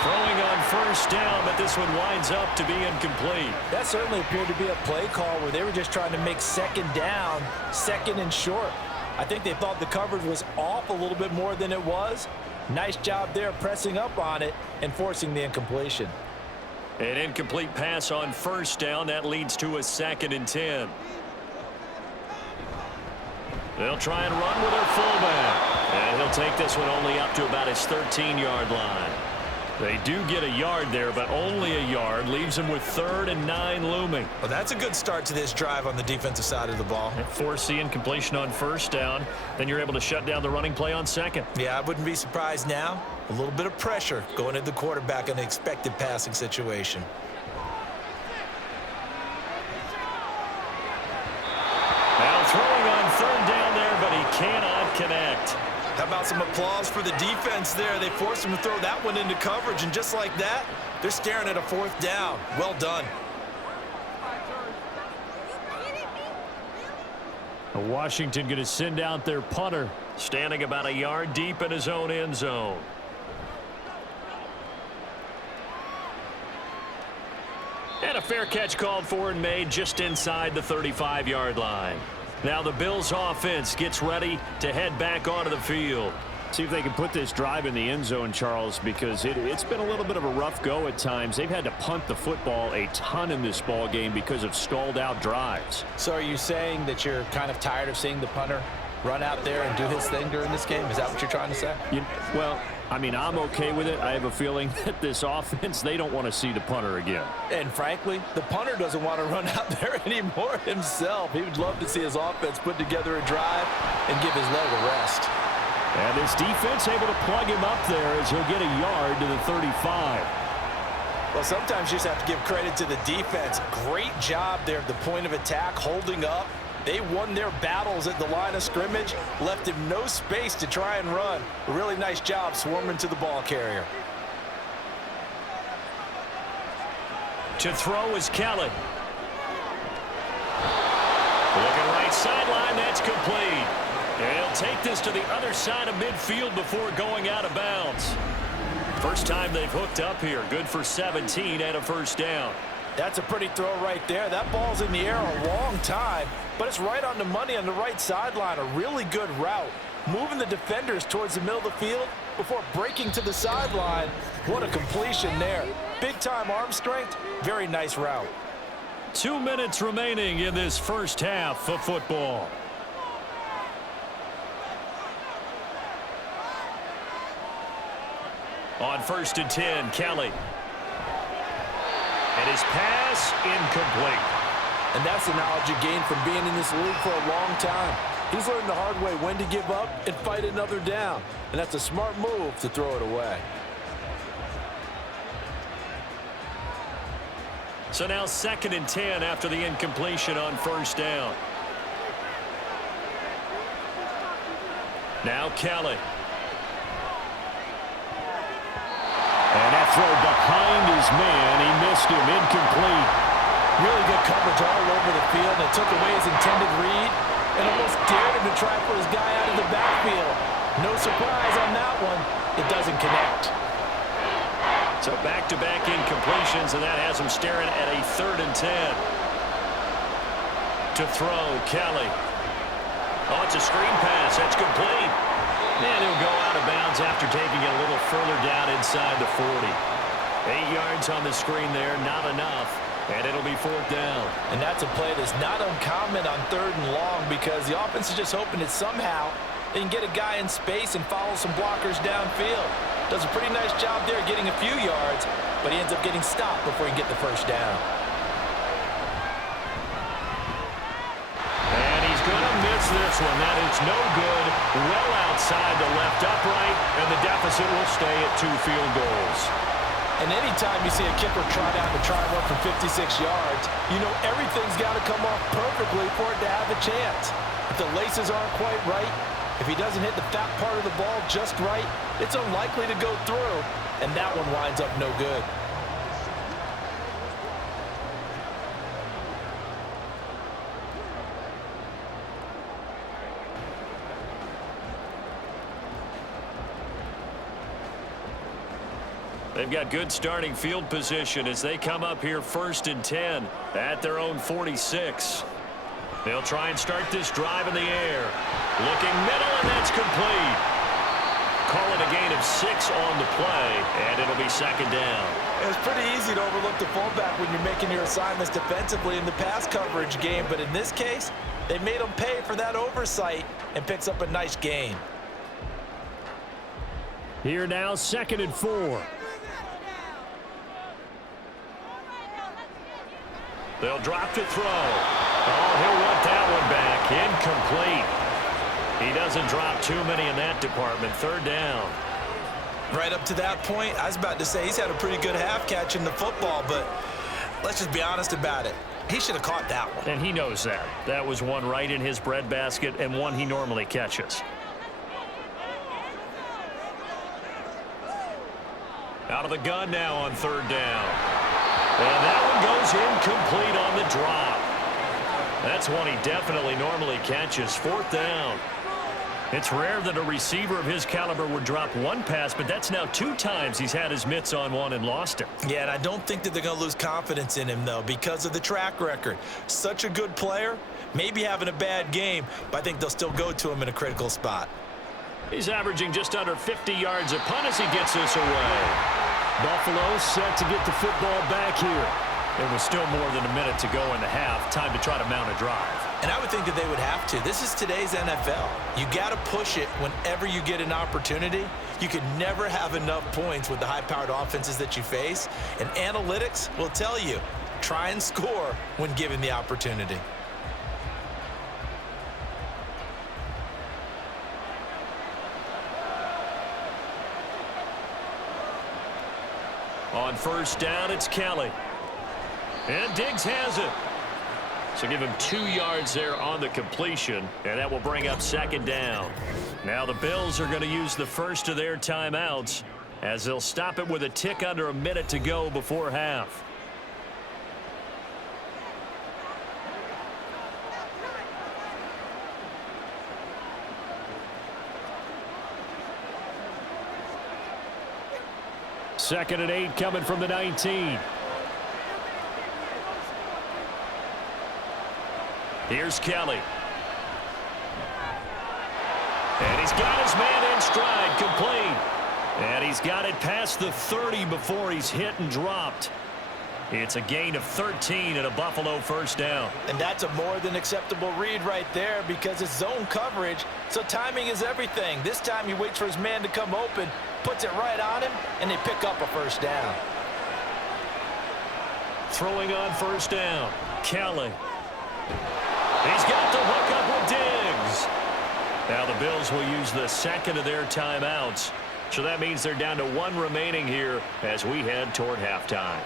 Throwing on first down, but this one winds up to be incomplete. That certainly appeared to be a play call where they were just trying to make second down, second and short. I think they thought the coverage was off a little bit more than it was. Nice job there pressing up on it and forcing the incompletion. An incomplete pass on first down. That leads to a 2nd and 10. They'll try and run with their fullback. And he'll take this one only up to about his 13-yard line. They do get a yard there, but only a yard. Leaves them with 3rd and 9 looming. Well, that's a good start to this drive on the defensive side of the ball. Force the incompletion on first down. Then you're able to shut down the running play on second. Yeah, I wouldn't be surprised now. A little bit of pressure going at the quarterback in an expected passing situation. Now throwing on 3rd down there, but he cannot connect. How about some applause for the defense there? They forced him to throw that one into coverage, and just like that, they're staring at a 4th down. Well done. Washington going to send out their punter, standing about a yard deep in his own end zone. And a fair catch called for and made just inside the 35-yard line. Now the Bills offense gets ready to head back onto the field. See if they can put this drive in the end zone, Charles, because it's been a little bit of a rough go at times. They've had to punt the football a ton in this ball game because of stalled out drives. So are you saying that you're kind of tired of seeing the punter run out there and do his thing during this game? Is that what you're trying to say? Well, I mean, I'm okay with it. I have a feeling that this offense, they don't want to see the punter again. And frankly, the punter doesn't want to run out there anymore himself. He would love to see his offense put together a drive and give his leg a rest. And this defense able to plug him up there as he'll get a yard to the 35. Well, sometimes you just have to give credit to the defense. Great job there at the point of attack, holding up. They won their battles at the line of scrimmage, left him no space to try and run. A really nice job swarming to the ball carrier. To throw is Kelly. Looking right sideline, that's complete. And he'll take this to the other side of midfield before going out of bounds. First time they've hooked up here. Good for 17 and a first down. That's a pretty throw right there. That ball's in the air a long time, but it's right on the money on the right sideline. A really good route. Moving the defenders towards the middle of the field before breaking to the sideline. What a completion there. Big-time arm strength. Very nice route. 2 minutes remaining in this first half of football. On 1st and 10, Kelly. And his pass incomplete. And that's the knowledge you gain from being in this league for a long time. He's learned the hard way when to give up and fight another down. And that's a smart move to throw it away. So now 2nd and 10 after the incompletion on first down. Now Kelly. And that throw behind his man. He missed him. Incomplete. Really good coverage all over the field. They took away his intended read and almost dared him to try to put his guy out of the backfield. No surprise on that one. It doesn't connect. So back-to-back incompletions, and that has him staring at a 3rd and 10. To throw, Kelly. Oh, it's a screen pass. That's complete. And he'll go out of bounds after taking it a little further down inside the 40. 8 yards on the screen there, not enough. And it'll be 4th down. And that's a play that's not uncommon on 3rd and long because the offense is just hoping that somehow they can get a guy in space and follow some blockers downfield. Does a pretty nice job there getting a few yards, but he ends up getting stopped before he can get the 1st down. And he's going to miss this one. That is no good. Well outside the left upright, and the deficit will stay at 2 field goals. And anytime you see a kicker trot out to try and run from 56 yards, you know everything's got to come off perfectly for it to have a chance. If the laces aren't quite right, if he doesn't hit the fat part of the ball just right, it's unlikely to go through, and that one winds up no good. They've got good starting field position as they come up here 1st and 10 at their own 46. They'll try and start this drive in the air. Looking middle, and that's complete. Call it a gain of 6 on the play, and it'll be 2nd down. It's pretty easy to overlook the fullback when you're making your assignments defensively in the pass coverage game, but in this case, they made him pay for that oversight and picks up a nice gain. Here now, 2nd and 4. They'll drop to throw. Oh, he'll want that one back. Incomplete. He doesn't drop too many in that department. 3rd down. Right up to that point, I was about to say he's had a pretty good half catching the football, but let's just be honest about it. He should have caught that one. And he knows that. That was one right in his breadbasket and one he normally catches. Out of the gun now on 3rd down. And that one goes incomplete on the drop. That's one he definitely normally catches. 4th down. It's rare that a receiver of his caliber would drop one pass, but that's now 2 times he's had his mitts on one and lost it. Yeah, and I don't think that they're going to lose confidence in him, though, because of the track record. Such a good player, maybe having a bad game, but I think they'll still go to him in a critical spot. He's averaging just under 50 yards a punt as he gets this away. Buffalo set to get the football back here. There was still more than a minute to go in the half. Time to try to mount a drive. And I would think that they would have to. This is today's NFL. You got to push it whenever you get an opportunity. You can never have enough points with the high-powered offenses that you face. And analytics will tell you, try and score when given the opportunity. On 1st down, it's Kelly. And Diggs has it. So give him 2 yards there on the completion, and that will bring up 2nd down. Now the Bills are going to use the first of their timeouts as they'll stop it with a tick under a minute to go before half. Second and 8 coming from the 19. Here's Kelly. And he's got his man in stride, complete. And he's got it past the 30 before he's hit and dropped. It's a gain of 13 and a Buffalo 1st down. And that's a more than acceptable read right there because it's zone coverage, so timing is everything. This time he waits for his man to come open, puts it right on him, and they pick up a 1st down. Throwing on 1st down, Kelly. He's got the hook up with Diggs. Now the Bills will use the second of their timeouts. So that means they're down to 1 remaining here as we head toward halftime.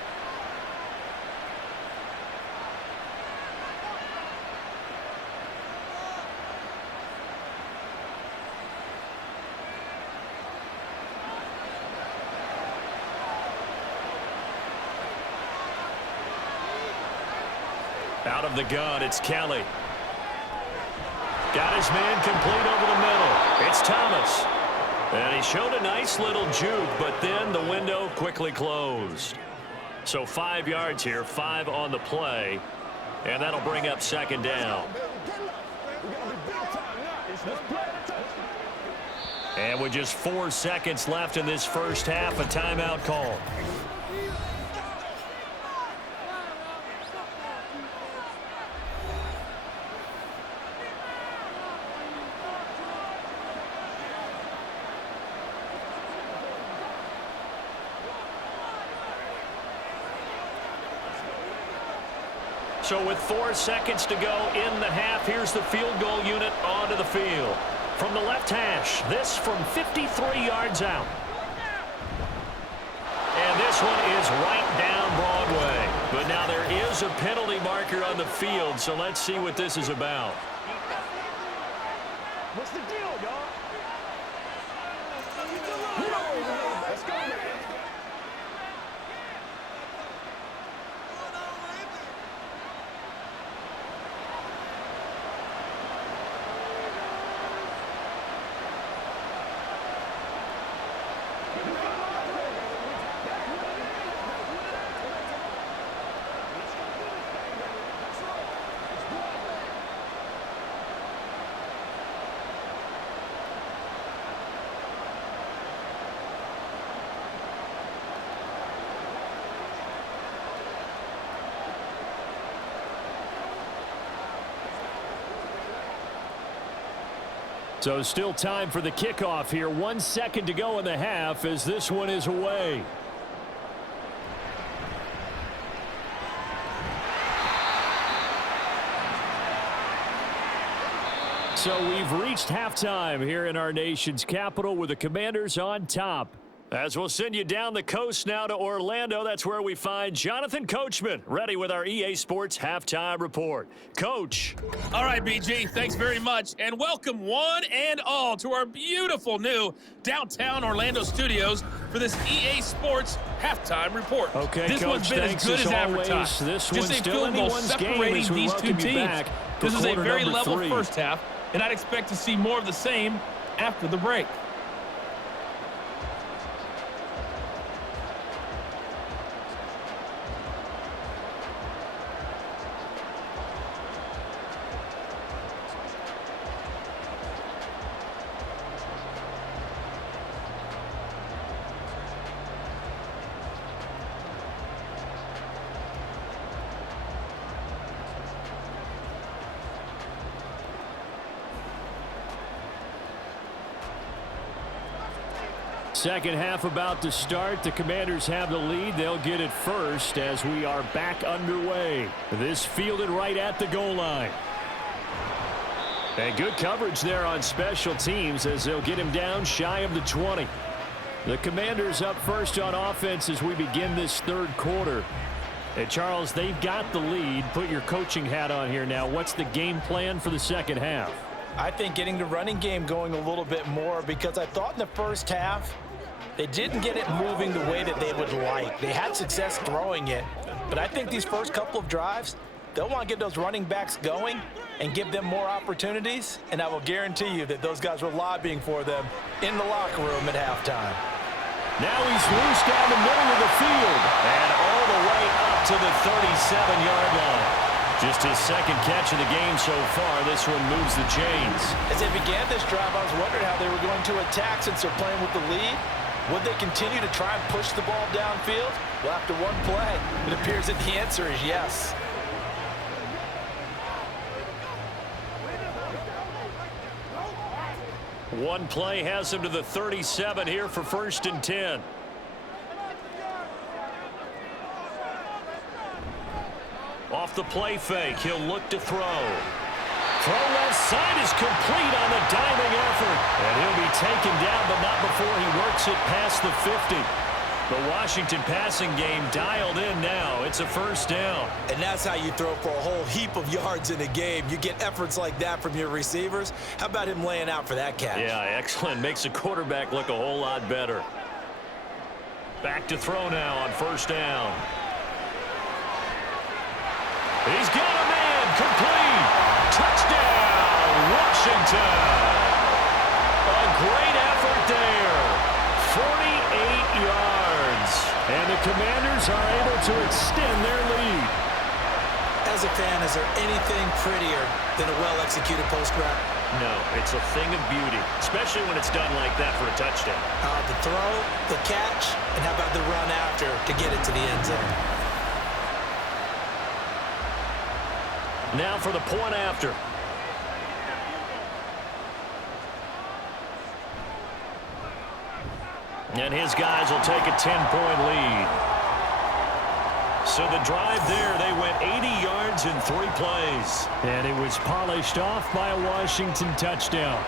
Out of the gun, it's Kelly. Got his man complete over the middle. It's Thomas. And he showed a nice little juke, but then the window quickly closed. So 5 yards here, 5 on the play. And that'll bring up second down. And with just 4 seconds left in this first half, a timeout call. So with 4 seconds to go in the half, here's the field goal unit onto the field. From the left hash, this from 53 yards out. And this one is right down Broadway. But now there is a penalty marker on the field, so let's see what this is about. What's the deal, dog? Let's go, man. So still time for the kickoff here. 1 second to go in the half as this one is away. So we've reached halftime here in our nation's capital with the Commanders on top. As we'll send you down the coast now to Orlando, that's where we find Jonathan Coachman, ready with our EA Sports Halftime Report. Coach. All right, BG, thanks very much, and welcome one and all to our beautiful new downtown Orlando studios for this EA Sports Halftime Report. Okay, this Coach, one's been as good as advertised. This Just one's a still field goal anyone's game separating as we these two welcome you teams. back for This is a quarter very number level 3. first half, and I'd expect to see more of the same after the break. Second half about to start. The Commanders have the lead. They'll get it first as we are back underway. This fielded right at the goal line. And good coverage there on special teams as they'll get him down shy of the 20. The Commanders up first on offense as we begin this third quarter. And Charles, they've got the lead. Put your coaching hat on here now. What's the game plan for the second half? I think getting the running game going a little bit more, because I thought in the first half they didn't get it moving the way that they would like. They had success throwing it, but I think these first couple of drives, they'll want to get those running backs going and give them more opportunities, and I will guarantee you that those guys were lobbying for them in the locker room at halftime. Now he's loose down the middle of the field and all the way up to the 37-yard line. Just his second catch of the game so far. This one moves the chains. As they began this drive, I was wondering how they were going to attack since they're playing with the lead. Would they continue to try and push the ball downfield? Well, after one play, it appears that the answer is yes. One play has him to the 37 here for 1st and 10. Off the play fake, he'll look to throw. Throw left side is complete on the diving effort. And he'll be taken down, but not before he works it past the 50. The Washington passing game dialed in now. It's a first down. And that's how you throw for a whole heap of yards in a game. You get efforts like that from your receivers. How about him laying out for that catch? Yeah, excellent. Makes the quarterback look a whole lot better. Back to throw now on first down. He's got a man. Complete. Touchdown, Washington. A great effort there. 48 yards. And the Commanders are able to extend their lead. As a fan, is there anything prettier than a well-executed post route? No, it's a thing of beauty, especially when it's done like that for a touchdown. The throw, the catch, and how about the run after to get it to the end zone? Now for the point after. And his guys will take a 10-point lead. So the drive there, they went 80 yards in 3 plays. And it was polished off by a Washington touchdown.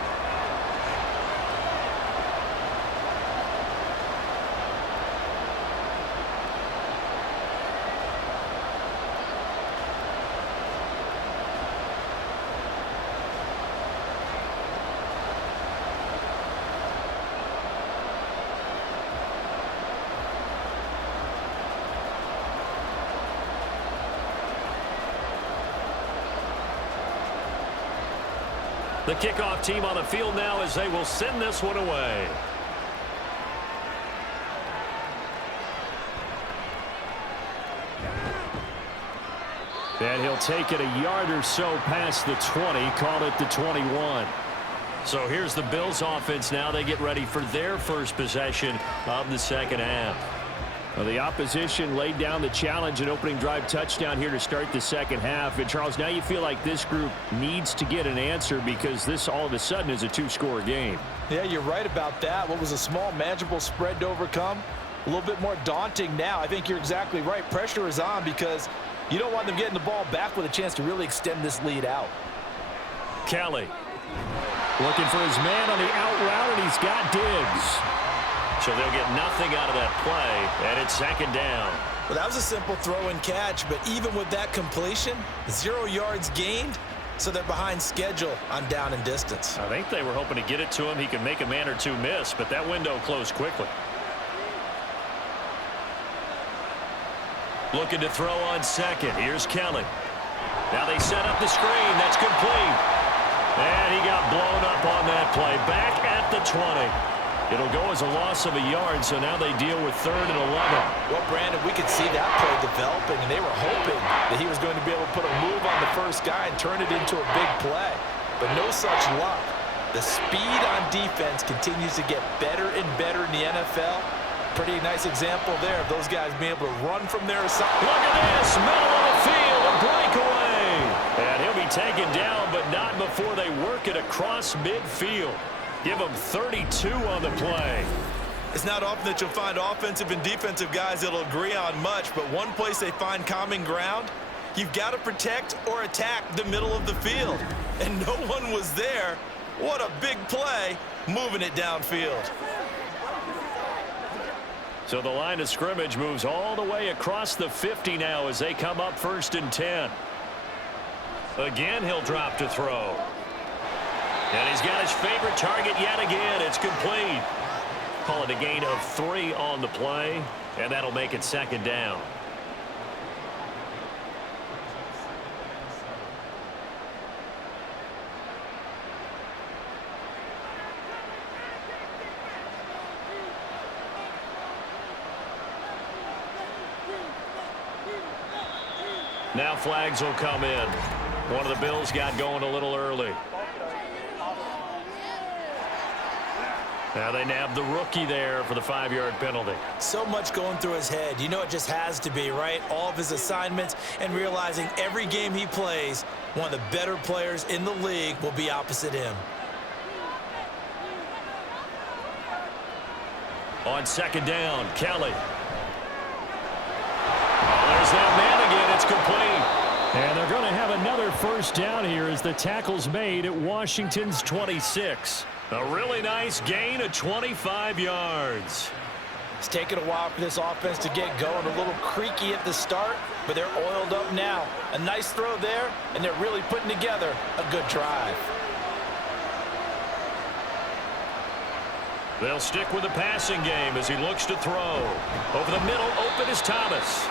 The kickoff team on the field now as they will send this one away. And he'll take it a yard or so past the 20, call it the 21. So here's the Bills offense now. They get ready for their first possession of the second half. Well, the opposition laid down the challenge, an opening drive touchdown here to start the second half. And, Charles, now you feel like this group needs to get an answer because this all of a sudden is a 2-score game. Yeah, you're right about that. What was a small, manageable spread to overcome, a little bit more daunting now. I think you're exactly right. Pressure is on because you don't want them getting the ball back with a chance to really extend this lead out. Kelly. Looking for his man on the out route, and he's got Diggs. So they'll get nothing out of that play, and it's second down. Well, that was a simple throw and catch, but even with that completion, 0 yards gained, so they're behind schedule on down and distance. I think they were hoping to get it to him. He could make a man or two miss, but that window closed quickly. Looking to throw on second. Here's Kelly. Now they set up the screen. That's complete. And he got blown up on that play. Back at the 20. It'll go as a loss of a yard, so now they deal with 3rd and 11. Well, Brandon, we could see that play developing, and they were hoping that he was going to be able to put a move on the first guy and turn it into a big play. But no such luck. The speed on defense continues to get better and better in the NFL. Pretty nice example there of those guys being able to run from their side. Look at this, middle of the field, a breakaway. And he'll be taken down, but not before they work it across midfield. Give them 32 on the play. It's not often that you'll find offensive and defensive guys that'll agree on much, but one place they find common ground, you've got to protect or attack the middle of the field. And no one was there. What a big play, moving it downfield. So the line of scrimmage moves all the way across the 50 now as they come up 1st and 10. Again, he'll drop to throw. And he's got his favorite target yet again. It's complete. Call it a gain of 3 on the play, and that'll make it second down. Now flags will come in. One of the Bills got going a little early. Now they nabbed the rookie there for the 5-yard penalty. So much going through his head. You know it just has to be, right? All of his assignments and realizing every game he plays, one of the better players in the league will be opposite him. On second down, Kelly. There's that man again. It's complete. And they're going to have another first down here as the tackle's made at Washington's 26. A really nice gain of 25 yards. It's taken a while for this offense to get going. A little creaky at the start, but they're oiled up now. A nice throw there, and they're really putting together a good drive. They'll stick with the passing game as he looks to throw. Over the middle, open is Thomas.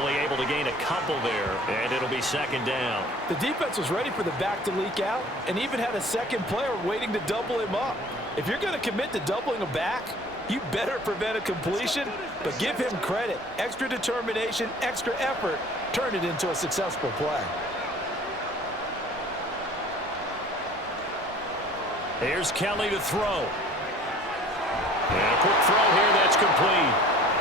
Only able to gain a couple there, and it'll be second down. The defense was ready for the back to leak out and even had a second player waiting to double him up. If you're going to commit to doubling a back, You better prevent a completion, but give him credit. Extra determination, extra effort, turn it into a successful play. Here's Kelly to throw. And a quick throw here that's complete.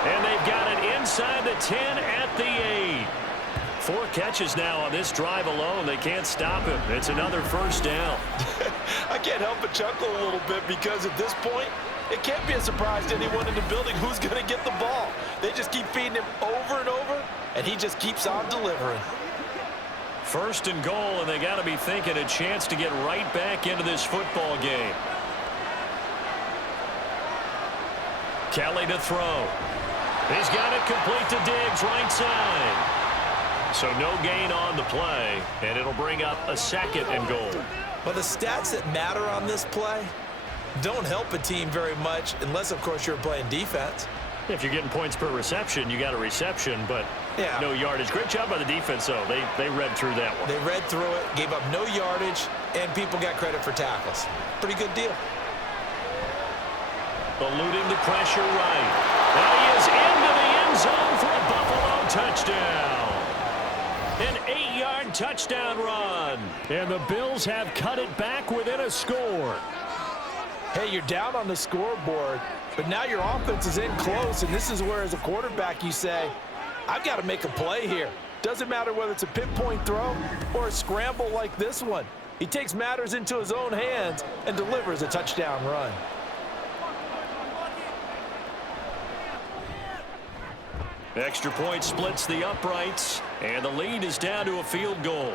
And they've got it inside the 10 at the 8. 4 catches now on this drive alone. They can't stop him. It's another first down. I can't help but chuckle a little bit because at this point, it can't be a surprise to anyone in the building who's going to get the ball. They just keep feeding him over and over, and he just keeps on delivering. First and goal, and they got to be thinking a chance to get right back into this football game. Kelly to throw. He's got it complete to Diggs, right side. So no gain on the play, and it'll bring up a second and goal. Well, the stats that matter on this play don't help a team very much unless, of course, you're playing defense. If you're getting points per reception, you got a reception, but no yardage. Great job by the defense, though. They read through that one. They read through it, gave up no yardage, and people got credit for tackles. Pretty good deal. Eluding the pressure right. And he is into the end zone for a Buffalo touchdown. An 8-yard touchdown run. And the Bills have cut it back within a score. Hey, you're down on the scoreboard, but now your offense is in close, and this is where, as a quarterback, you say, I've got to make a play here. Doesn't matter whether it's a pinpoint throw or a scramble like this one. He takes matters into his own hands and delivers a touchdown run. Extra point splits the uprights, and the lead is down to a field goal.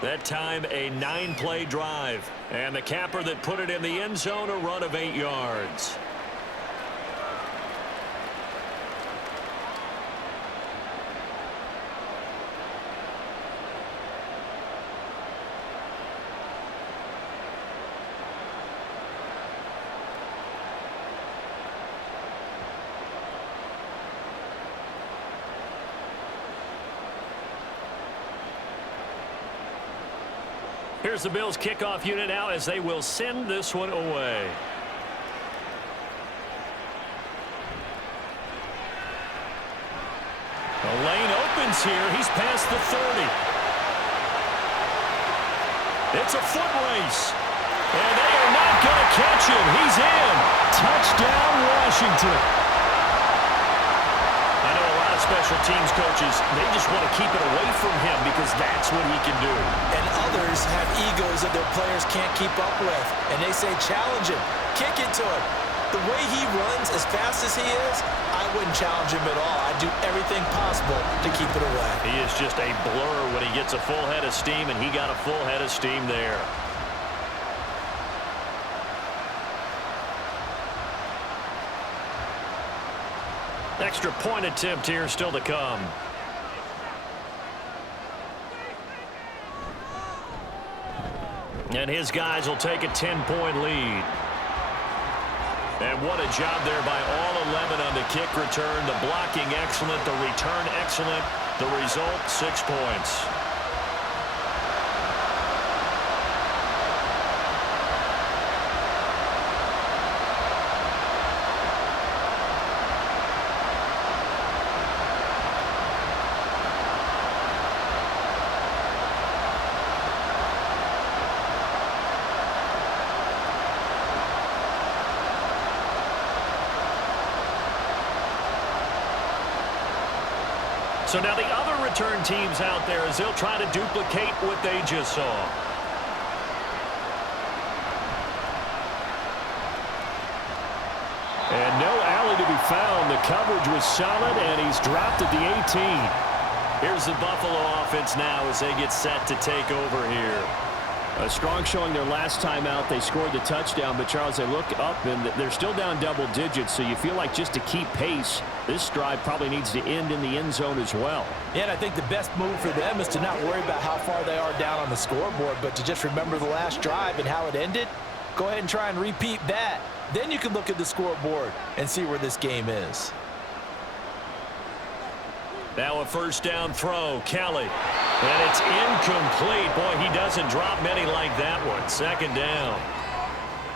That time a 9-play drive, and the capper that put it in the end zone, a run of 8 yards. Here's the Bills kickoff unit now as they will send this one away. The lane opens here. He's past the 30. It's a foot race. And they are not going to catch him. He's in. Touchdown, Washington. I know a lot of special teams coaches, they just want to keep it away from him because that's what he can do. And others have egos that their players can't keep up with. And they say, challenge him. Kick it to him. The way he runs as fast as he is, I wouldn't challenge him at all. I'd do everything possible to keep it away. He is just a blur when he gets a full head of steam, and he got a full head of steam there. Extra point attempt here still to come. And his guys will take a 10-point lead. And what a job there by all 11 on the kick return. The blocking excellent, the return excellent. The result, 6 points. So now the other return teams out there as they'll try to duplicate what they just saw. And no alley to be found. The coverage was solid, and he's dropped at the 18. Here's the Buffalo offense now as they get set to take over here. A strong showing their last time out. They scored the touchdown, but Charles, they look up and they're still down double digits, so you feel like just to keep pace, this drive probably needs to end in the end zone as well. Yeah, and I think the best move for them is to not worry about how far they are down on the scoreboard, but to just remember the last drive and how it ended. Go ahead and try and repeat that. Then you can look at the scoreboard and see where this game is. Now a first down throw, Kelly. And it's incomplete. Boy, he doesn't drop many like that one. Second down.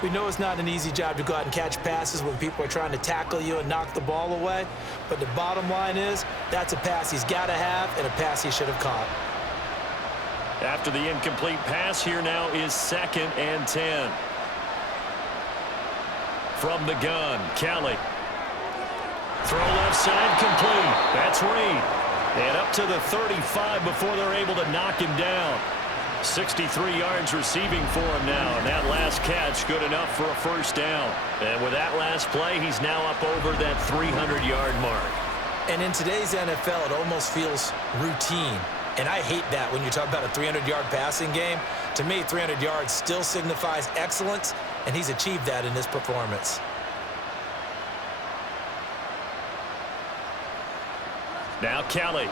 We know it's not an easy job to go out and catch passes when people are trying to tackle you and knock the ball away. But the bottom line is, that's a pass he's got to have and a pass he should have caught. After the incomplete pass, here now is 2nd and 10. From the gun, Kelly. Throw left side, complete. That's Reed. And up to the 35 before they're able to knock him down. 63 yards receiving for him now, and that last catch good enough for a first down. And with that last play, he's now up over that 300-yard mark. And in today's NFL, it almost feels routine. And I hate that when you talk about a 300-yard passing game. To me, 300 yards still signifies excellence, and he's achieved that in this performance. Now Kelly.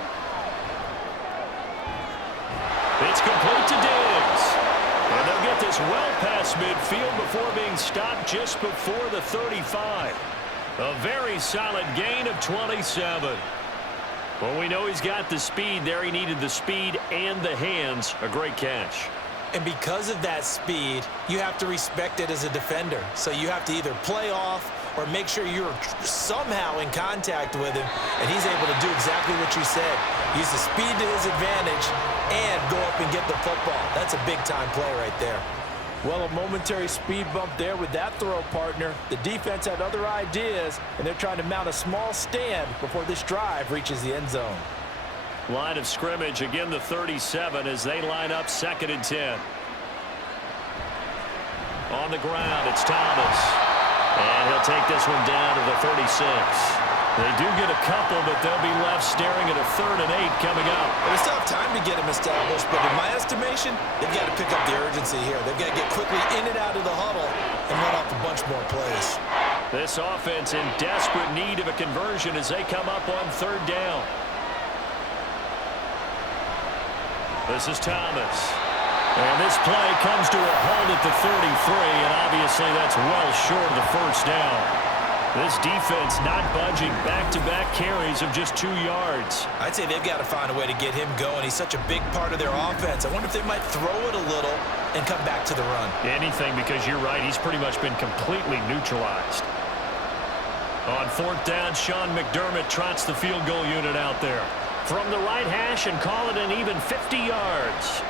It's complete to Diggs. And they'll get this well past midfield before being stopped just before the 35. A very solid gain of 27. Well, we know he's got the speed there. He needed the speed and the hands. A great catch. And because of that speed, you have to respect it as a defender. So you have to either play off or make sure you're somehow in contact with him, and he's able to do exactly what you said. Use the speed to his advantage and go up and get the football. That's a big-time play right there. Well, a momentary speed bump there with that throw, partner. The defense had other ideas, and they're trying to mount a small stand before this drive reaches the end zone. Line of scrimmage, again the 37 as they line up 2nd and 10. On the ground, it's Thomas. And he'll take this one down to the 36. They do get a couple, but they'll be left staring at a 3rd and 8 coming up. Well, they still have time to get him established, but in my estimation, they've got to pick up the urgency here. They've got to get quickly in and out of the huddle and run off a bunch more plays. This offense in desperate need of a conversion as they come up on 3rd down. This is Thomas. And this play comes to a halt at the 33, and obviously that's well short of the first down. This defense not budging, back-to-back carries of just 2 yards. I'd say they've got to find a way to get him going. He's such a big part of their offense. I wonder if they might throw it a little and come back to the run. Anything, because you're right, he's pretty much been completely neutralized. On 4th down, Sean McDermott trots the field goal unit out there. From the right hash and call it an even 50 yards.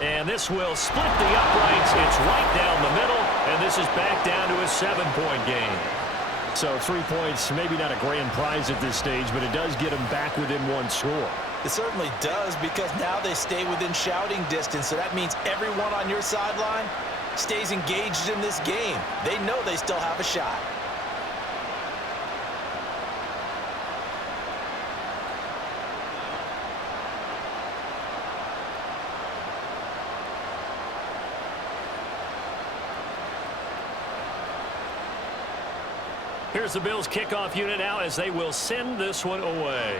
And this will split the uprights. It's right down the middle, and this is back down to a 7-point game. So 3 points, maybe not a grand prize at this stage, but it does get them back within 1 score. It certainly does, because now they stay within shouting distance, so that means everyone on your sideline stays engaged in this game. They know they still have a shot. Here's the Bills kickoff unit now as they will send this one away.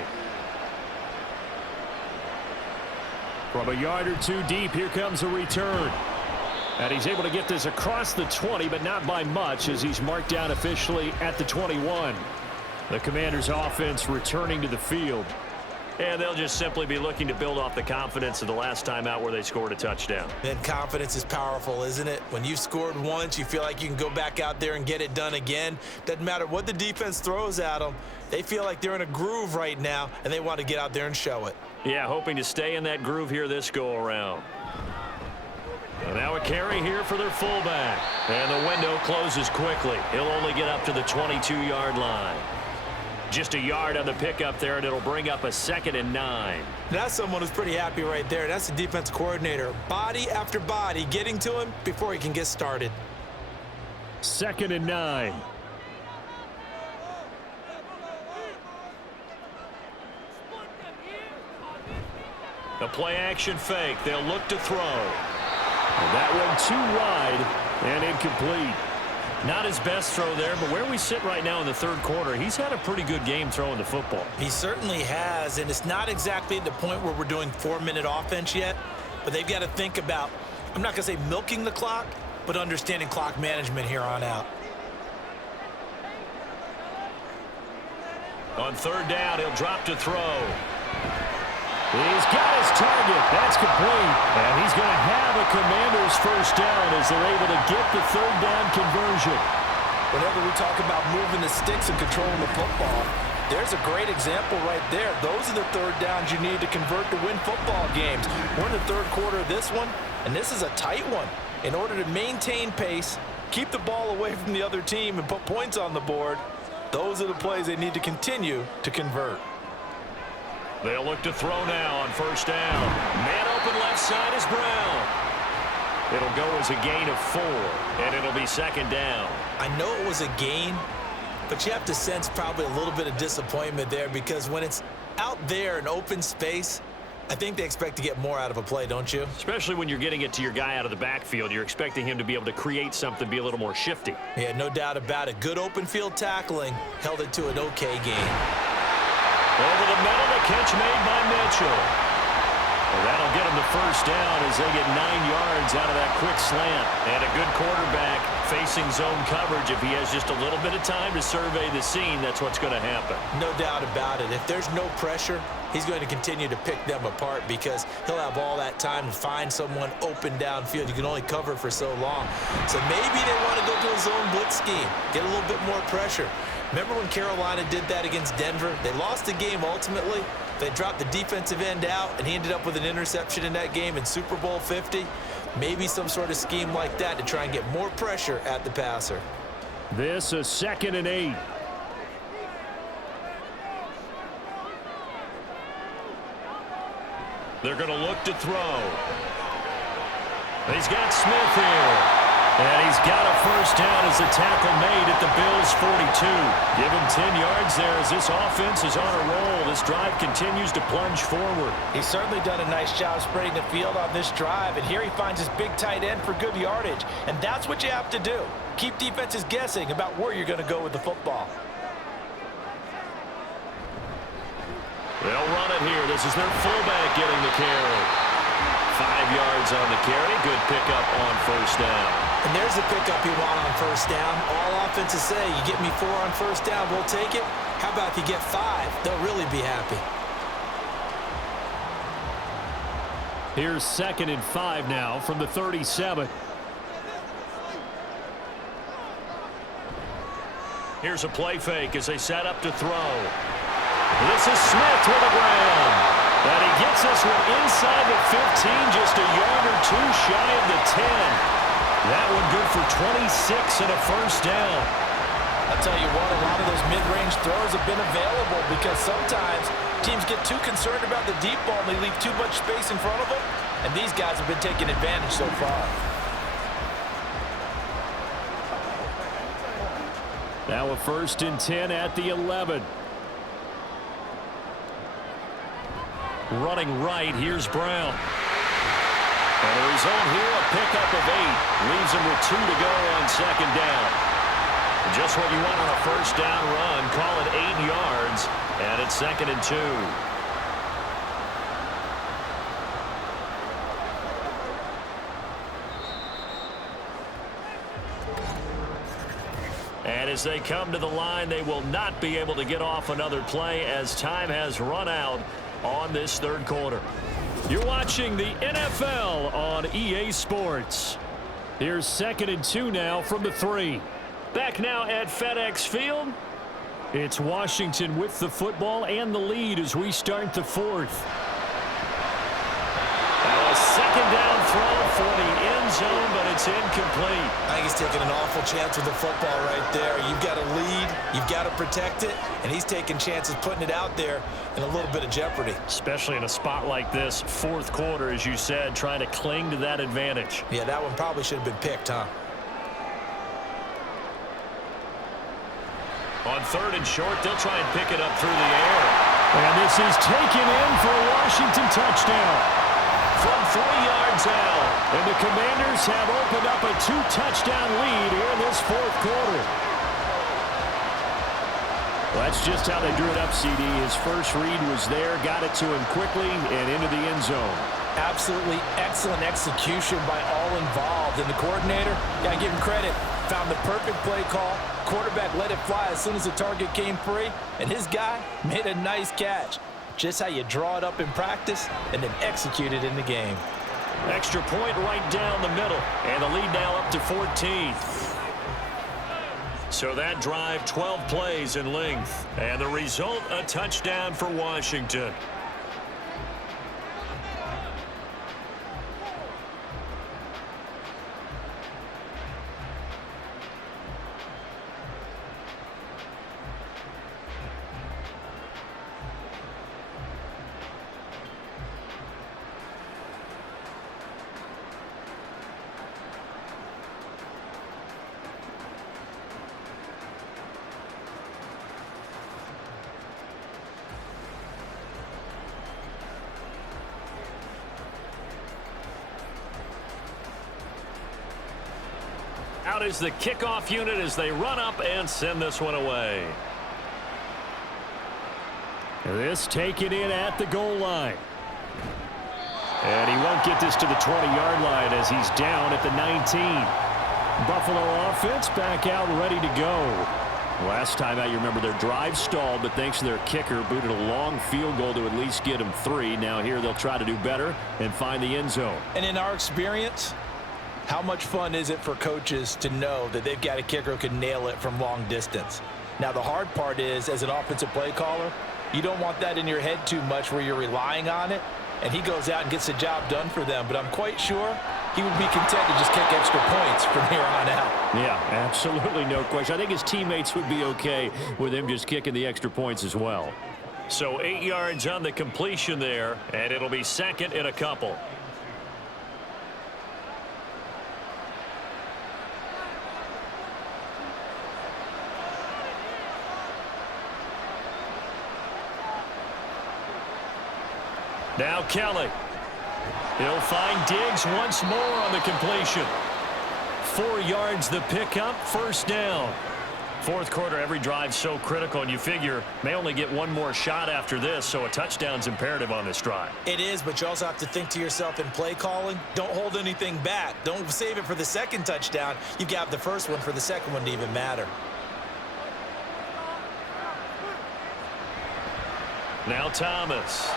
From a yard or 2 deep, here comes a return. And he's able to get this across the 20, but not by much as he's marked down officially at the 21. The Commanders' offense returning to the field. And they'll just simply be looking to build off the confidence of the last time out where they scored a touchdown. And confidence is powerful, isn't it? When you've scored once, you feel like you can go back out there and get it done again. Doesn't matter what the defense throws at them. They feel like they're in a groove right now, and they want to get out there and show it. Yeah, hoping to stay in that groove here this go-around. And now a carry here for their fullback. And the window closes quickly. He'll only get up to the 22-yard line. Just a yard on the pickup there, and it'll bring up a 2nd and 9. That's someone who's pretty happy right there. That's the defense coordinator. Body after body getting to him before he can get started. 2nd and 9. The play-action fake. They'll look to throw. And that one too wide and incomplete. Not his best throw there, but where we sit right now in the 3rd quarter, he's had a pretty good game throwing the football. He certainly has, and it's not exactly at the point where we're doing 4-minute offense yet, but they've got to think about, I'm not going to say milking the clock, but understanding clock management here on out. On 3rd down, he'll drop to throw. He's got his target. That's complete. And he's going to have a Commanders first down as they're able to get the third down conversion. Whenever we talk about moving the sticks and controlling the football, there's a great example right there. Those are the third downs you need to convert to win football games. We're in the third quarter of this one, and this is a tight one. In order to maintain pace, keep the ball away from the other team, and put points on the board, those are the plays they need to continue to convert. They'll look to throw now on first down. Man open left side is Brown. It'll go as a gain of 4, and it'll be second down. I know it was a gain, but you have to sense probably a little bit of disappointment there, because when it's out there in open space, I think they expect to get more out of a play, don't you? Especially when you're getting it to your guy out of the backfield. You're expecting him to be able to create something, be a little more shifty. Yeah, no doubt about it. Good open field tackling held it to an okay gain. Over the middle, the catch made by Mitchell. Well, that'll get him the first down as they get 9 yards out of that quick slant. And a good quarterback facing zone coverage. If he has just a little bit of time to survey the scene, that's what's going to happen. No doubt about it. If there's no pressure, he's going to continue to pick them apart, because he'll have all that time to find someone open downfield. You can only cover for so long. So maybe they want to go to a zone blitz scheme, get a little bit more pressure. Remember when Carolina did that against Denver? They lost the game ultimately. They dropped the defensive end out, and he ended up with an interception in that game in Super Bowl 50. Maybe some sort of scheme like that to try and get more pressure at the passer. This is 2nd and 8. They're going to look to throw. He's got Smith here. And he's got a first down as the tackle made at the Bills' 42. Give him 10 yards there as this offense is on a roll. This drive continues to plunge forward. He's certainly done a nice job spreading the field on this drive, and here he finds his big tight end for good yardage. And that's what you have to do. Keep defenses guessing about where you're going to go with the football. They'll run it here. This is their fullback getting the carry. 5 yards on the carry. Good pickup on first down. And there's the pickup you want on first down. All offenses say, you get me 4 on first down, we'll take it. How about if you get 5? They'll really be happy. Here's 2nd and 5 now from the 37. Here's a play fake as they set up to throw. This is Smith with the ground. And he gets this one inside the 15, just a yard or 2 shy of the 10. That one good for 26 and a first down. I'll tell you what, a lot of those mid-range throws have been available, because sometimes teams get too concerned about the deep ball and they leave too much space in front of them, and these guys have been taking advantage so far. Now a 1st and 10 at the 11. Running right, here's Brown. And a result here, a pickup of 8. Leaves him with 2 to go on second down. Just what you want on a first down run. Call it 8 yards, and it's 2nd and 2. And as they come to the line, they will not be able to get off another play as time has run out on this third quarter. You're watching the NFL on EA Sports. Here's 2nd and 2 now from the 3. Back now at FedEx Field. It's Washington with the football and the lead as we start the 4th. Now a second down throw for the end zone, but it's incomplete. I think he's taking an awful chance with the football right there. You've got to lead, you've got to protect it, and he's taking chances putting it out there in a little bit of jeopardy. Especially in a spot like this, 4th quarter, as you said, trying to cling to that advantage. Yeah, that one probably should have been picked, huh? On 3rd and short, they'll try and pick it up through the air. And this is taken in for a Washington touchdown. From 3 yards out. And the Commanders have opened up a 2-touchdown lead here in this 4th quarter. Well, that's just how they drew it up, CD. His first read was there, got it to him quickly, and into the end zone. Absolutely excellent execution by all involved. And the coordinator, got to give him credit, found the perfect play call. Quarterback let it fly as soon as the target came free, and his guy made a nice catch. just how you draw it up in practice and then execute it in the game. Extra point right down the middle, and the lead now up to 14. So that drive, 12 plays in length, and the result, a touchdown for Washington. Out is the kickoff unit as they run up and send this one away. This taken in at the goal line. And he won't get this to the 20-yard line as he's down at the 19. Buffalo offense back out ready to go. Last time out, you remember their drive stalled, but thanks to their kicker, booted a long field goal to at least get them 3. Now here they'll try to do better and find the end zone. And in our experience, how much fun is it for coaches to know that they've got a kicker who can nail it from long distance? Now, the hard part is, as an offensive play caller, you don't want that in your head too much where you're relying on it, and he goes out and gets the job done for them. But I'm quite sure he would be content to just kick extra points from here on out. Yeah, absolutely no question. I think his teammates would be okay with him just kicking the extra points as well. So 8 yards on the completion there, and it'll be second and a couple. Now Kelly. He'll find Diggs once more on the completion. 4 yards the pickup, first down. Fourth quarter, every drive so critical, and you figure may only get one more shot after this, so a touchdown's imperative on this drive. It is, but you also have to think to yourself in play calling, don't hold anything back. Don't save it for the second touchdown. You've got the first one for the second one to even matter. Now Thomas.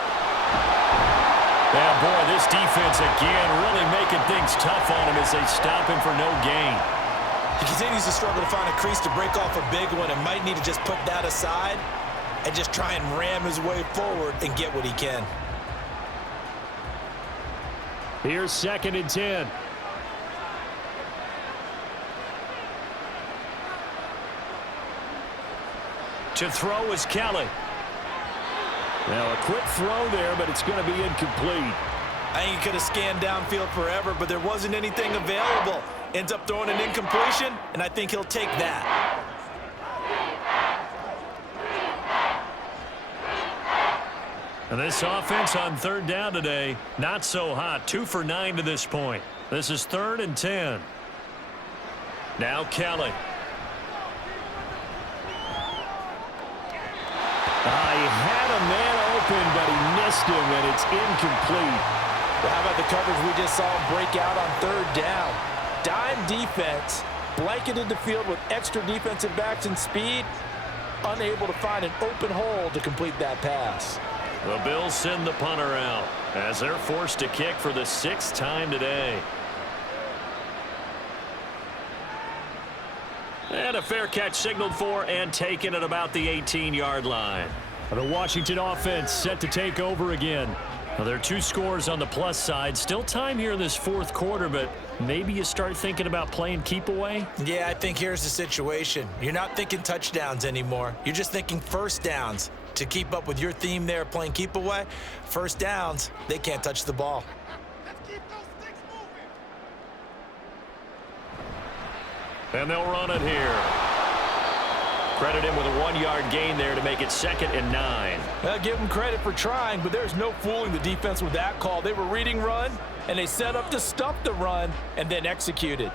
Yeah, boy, this defense again really making things tough on him as they stop him for no gain. He continues to struggle to find a crease to break off a big one and might need to just put that aside and just try and ram his way forward and get what he can. Here's 2nd and 10. To throw is Kelly. Now a quick throw there, but it's going to be incomplete. I think he could have scanned downfield forever, but there wasn't anything available. Ends up throwing an incompletion, and I think he'll take that. And this offense on 3rd down today, not so hot. 2 for 9 to this point. This is 3rd and 10. Now Kelly. He had a man open, but he missed him, and it's incomplete. Well, how about the coverage we just saw him break out on 3rd down? Dime defense, blanketed the field with extra defensive backs and speed, unable to find an open hole to complete that pass. The Bills send the punter out as they're forced to kick for the 6th time today. And a fair catch signaled for and taken at about the 18-yard line. The Washington offense set to take over again. Well, there are 2 scores on the plus side. Still time here in this 4th quarter, but maybe you start thinking about playing keep away? Yeah, I think here's the situation. You're not thinking touchdowns anymore. You're just thinking first downs. To keep up with your theme there playing keep away, first downs, they can't touch the ball. And they'll run it here. Credit him with a 1-yard gain there to make it 2nd and 9. Well, give him credit for trying, but there's no fooling the defense with that call. They were reading run, and they set up to stuff the run and then executed.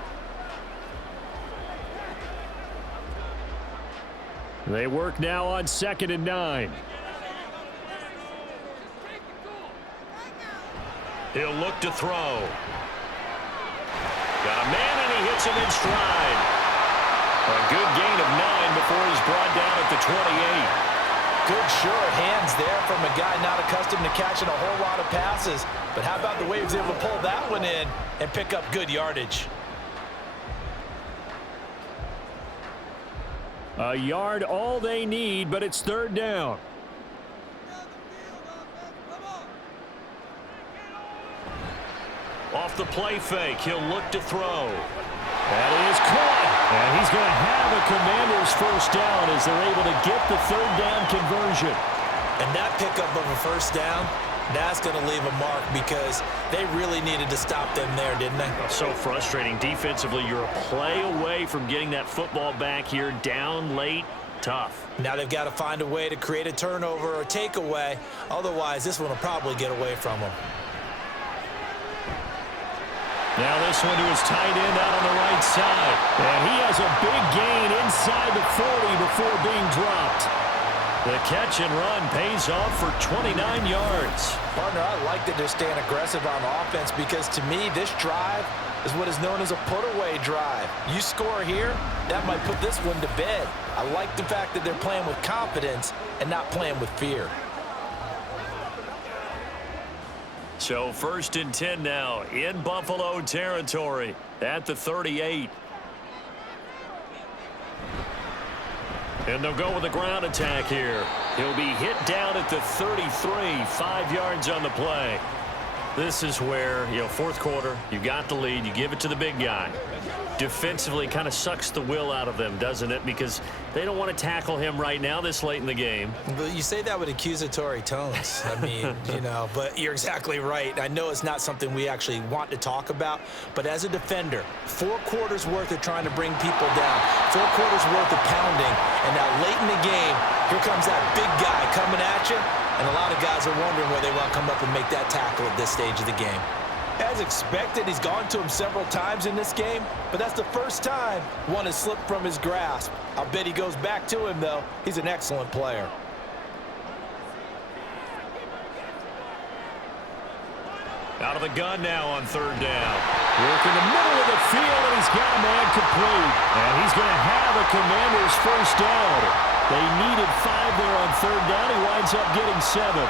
They work now on 2nd and 9. He'll look to throw. Got a man, and he hits him in stride. A good gain of 9 before he's brought down at the 28. Good, sure hands there from a guy not accustomed to catching a whole lot of passes. But how about the way he was able to pull that one in and pick up good yardage? A yard all they need, but it's third down. Off the play fake, he'll look to throw. That is caught. And he's going to have a Commanders first down as they're able to get the third down conversion. And that pickup of a first down, that's going to leave a mark because they really needed to stop them there, didn't they? So frustrating. Defensively, you're a play away from getting that football back here. Down late, tough. Now they've got to find a way to create a turnover or takeaway. Otherwise, this one will probably get away from them. Now this one to his tight end out on the right side. And he has a big gain inside the 40 before being dropped. The catch and run pays off for 29 yards. Partner, I like that they're staying aggressive on offense because to me, this drive is what is known as a put-away drive. You score here, that might put this one to bed. I like the fact that they're playing with confidence and not playing with fear. So 1st and 10 now in Buffalo territory at the 38. And they'll go with a ground attack here. He'll be hit down at the 33, 5 yards on the play. This is where, fourth quarter, you got the lead, you give it to the big guy. Defensively kind of sucks the will out of them, doesn't it? Because they don't want to tackle him right now this late in the game. But you say that with accusatory tones. I mean, but you're exactly right. I know it's not something we actually want to talk about, but as a defender, 4 quarters worth of trying to bring people down, 4 quarters worth of pounding, and now late in the game, here comes that big guy coming at you, and a lot of guys are wondering where they want to come up and make that tackle at this stage of the game. As expected, he's gone to him several times in this game, but that's the first time one has slipped from his grasp. I'll bet he goes back to him, though. He's an excellent player. Out of the gun now on 3rd down. Work in the middle of the field, and he's got a man complete. And he's going to have a Commanders first down. They needed 5 there on 3rd down. He winds up getting 7.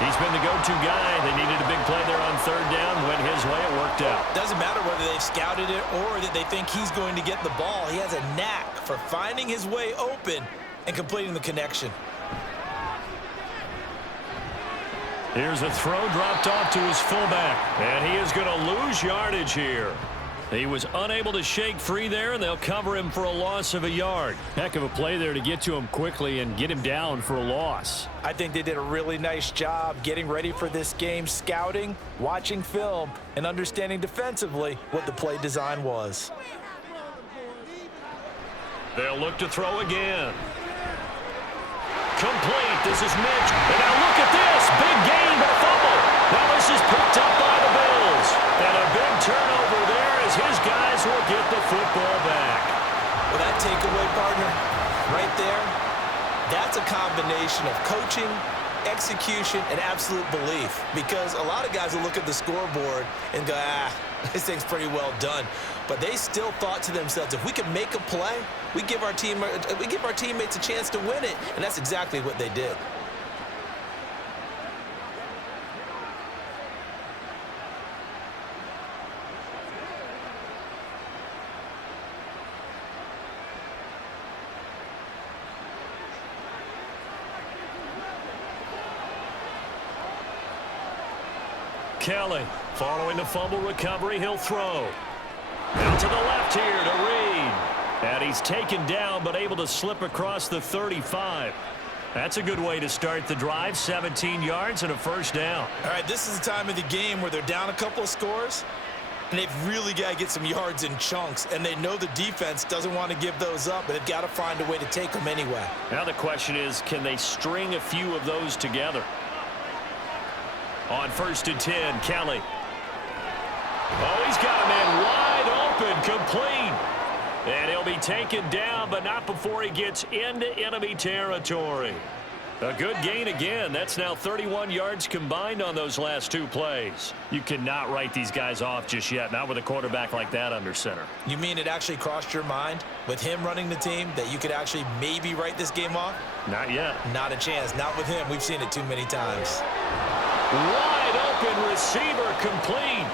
He's been the go-to guy. They needed a big play there on 3rd down. Went his way. It worked out. Doesn't matter whether they've scouted it or that they think he's going to get the ball. He has a knack for finding his way open and completing the connection. Here's a throw dropped off to his fullback. And he is going to lose yardage here. He was unable to shake free there, and they'll cover him for a loss of a yard. Heck of a play there to get to him quickly and get him down for a loss. I think they did a really nice job getting ready for this game, scouting, watching film, and understanding defensively what the play design was. They'll look to throw again. Complete. This is Mitch. And now look at this. Big gain, but a fumble. Now this is picked up by the Bills. And a big turnover there as his guys will get the football back. Well, that takeaway, partner, right there, that's a combination of coaching, execution, and absolute belief. Because a lot of guys will look at the scoreboard and go, this thing's pretty well done. But they still thought to themselves, if we can make a play, we give our teammates a chance to win it. And that's exactly what they did. Kelly, following the fumble recovery, he'll throw. Out to the left here to Reed. And he's taken down, but able to slip across the 35. That's a good way to start the drive. 17 yards and a first down. All right, this is the time of the game where they're down a couple of scores, and they've really got to get some yards in chunks, and they know the defense doesn't want to give those up, but they've got to find a way to take them anyway. Now the question is, can they string a few of those together? On 1st and 10, Kelly. Oh, he's got a man wide open, complete. And he'll be taken down, but not before he gets into enemy territory. A good gain again. That's now 31 yards combined on those last 2 plays. You cannot write these guys off just yet, not with a quarterback like that under center. You mean it actually crossed your mind with him running the team that you could actually maybe write this game off? Not yet. Not a chance. Not with him. We've seen it too many times. Wide open receiver complete.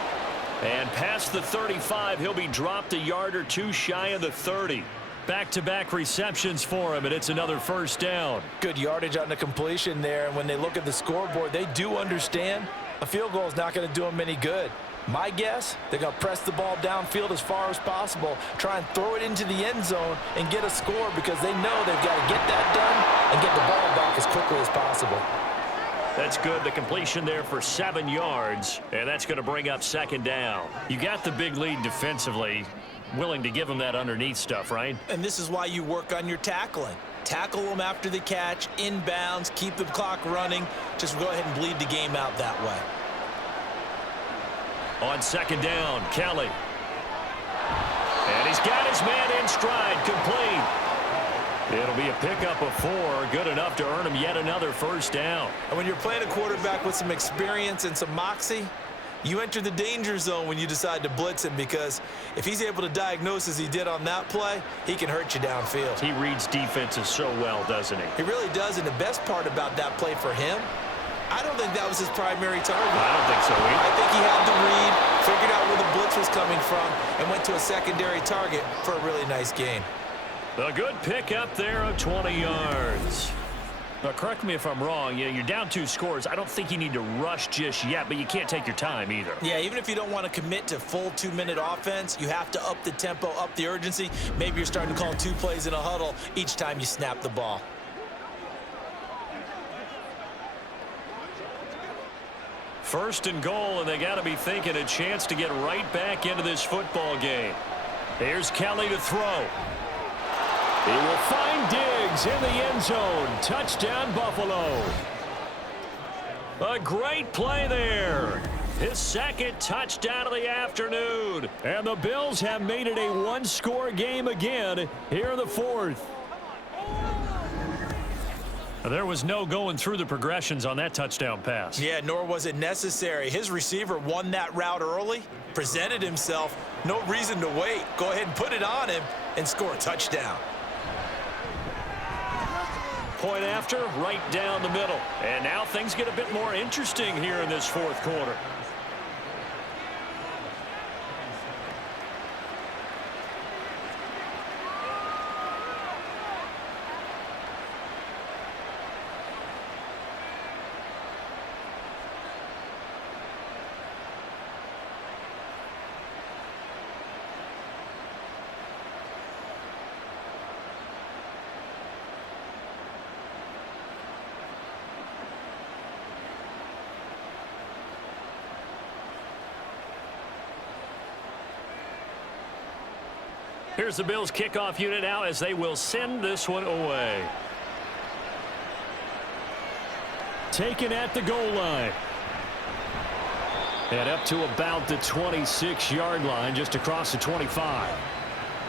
And past the 35, he'll be dropped a yard or 2 shy of the 30. Back-to-back receptions for him, and it's another first down. Good yardage on the completion there, and when they look at the scoreboard, they do understand a field goal is not going to do them any good. My guess, they're going to press the ball downfield as far as possible, try and throw it into the end zone and get a score because they know they've got to get that done and get the ball back as quickly as possible. That's good. The completion there for 7 yards, and that's going to bring up second down. You got the big lead defensively. Willing to give them that underneath stuff, right? And this is why you work on your tackling. Tackle them after the catch, inbounds, keep the clock running. Just go ahead and bleed the game out that way. On second down, Kelly. And he's got his man in stride, complete. It'll be a pickup of 4, good enough to earn him yet another first down. And when you're playing a quarterback with some experience and some moxie, you enter the danger zone when you decide to blitz him, because if he's able to diagnose as he did on that play, he can hurt you downfield. He reads defenses so well, doesn't he? He really does, and the best part about that play for him, I don't think that was his primary target. I don't think so either. I think he had the read, figured out where the blitz was coming from, and went to a secondary target for a really nice gain. A good pickup there of 20 yards. Now, correct me if I'm wrong. You're down 2 scores. I don't think you need to rush just yet, but you can't take your time either. Yeah, even if you don't want to commit to full 2-minute offense, you have to up the tempo, up the urgency. Maybe you're starting to call 2 plays in a huddle each time you snap the ball. First and goal, and they got to be thinking a chance to get right back into this football game. Here's Kelly to throw. He will find Diggs in the end zone. Touchdown, Buffalo. A great play there. His second touchdown of the afternoon. And the Bills have made it a 1-score game again here in the 4th. There was no going through the progressions on that touchdown pass. Yeah, nor was it necessary. His receiver won that route early, presented himself. No reason to wait. Go ahead and put it on him and score a touchdown. Point after, right down the middle. And now things get a bit more interesting here in this 4th quarter. Here's the Bills kickoff unit now as they will send this one away. Taken at the goal line. And up to about the 26-yard line, just across the 25.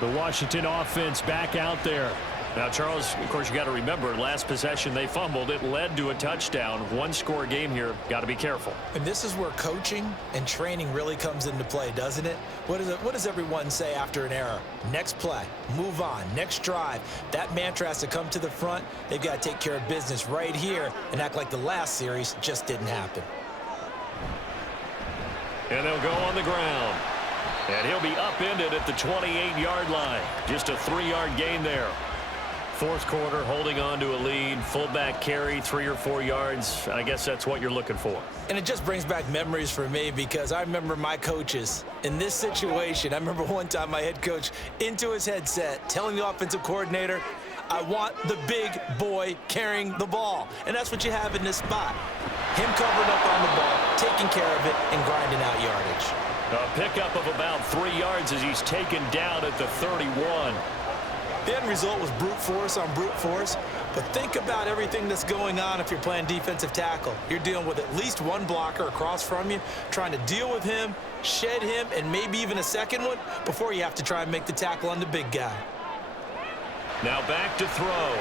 The Washington offense back out there. Now, Charles, of course, you got to remember, last possession they fumbled. It led to a touchdown. 1-score game here. Got to be careful. And this is where coaching and training really comes into play, doesn't it? What does everyone say after an error? Next play, move on, next drive. That mantra has to come to the front. They've got to take care of business right here and act like the last series just didn't happen. And they'll go on the ground. And he'll be upended at the 28-yard line. Just a 3-yard gain there. 4th quarter, holding on to a lead. Fullback carry, 3 or 4 yards. I guess that's what you're looking for. And it just brings back memories for me because I remember my coaches in this situation. I remember one time my head coach into his headset telling the offensive coordinator, I want the big boy carrying the ball. And that's what you have in this spot. Him covering up on the ball, taking care of it, and grinding out yardage. A pickup of about 3 yards as he's taken down at the 31. The end result was brute force on brute force, but think about everything that's going on if you're playing defensive tackle. You're dealing with at least one blocker across from you, trying to deal with him, shed him, and maybe even a second one before you have to try and make the tackle on the big guy. Now back to throw.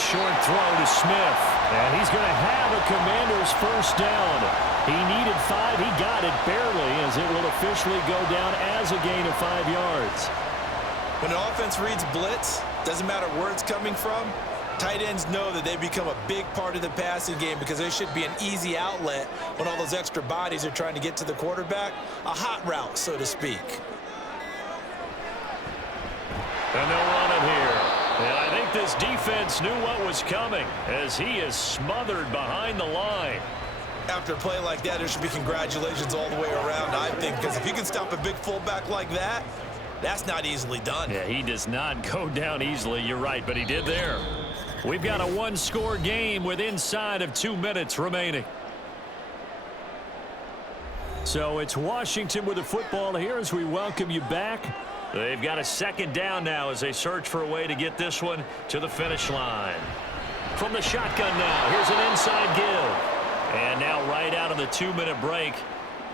Short throw to Smith. And he's going to have a Commander's first down. He needed 5. He got it barely, as it will officially go down as a gain of 5 yards. When an offense reads blitz, doesn't matter where it's coming from, tight ends know that they become a big part of the passing game because there should be an easy outlet when all those extra bodies are trying to get to the quarterback. A hot route, so to speak. And they'll run it here. And I think this defense knew what was coming, as he is smothered behind the line. After a play like that, there should be congratulations all the way around, I think, because if you can stop a big fullback like that, that's not easily done. Yeah, he does not go down easily. You're right, but he did there. We've got a one-score game with inside of 2 minutes remaining. So it's Washington with the football here as we welcome you back. They've got a second down now as they search for a way to get this one to the finish line. From the shotgun now, here's an inside give. And now right out of the 2-minute break,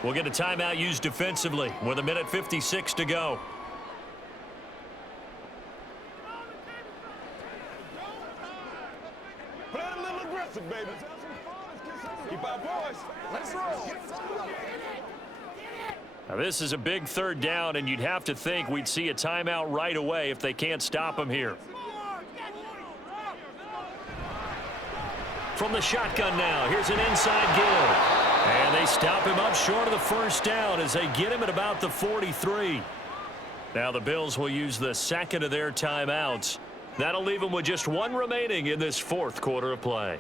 we'll get a timeout used defensively with 1:56 to go. Play a little aggressive, baby. Keep our boys. Let's roll. Now this is a big third down, and you'd have to think we'd see a timeout right away if they can't stop him here. From the shotgun now, here's an inside give. And they stop him up short of the first down as they get him at about the 43. Now the Bills will use the second of their timeouts. That'll leave them with just one remaining in this fourth quarter of play.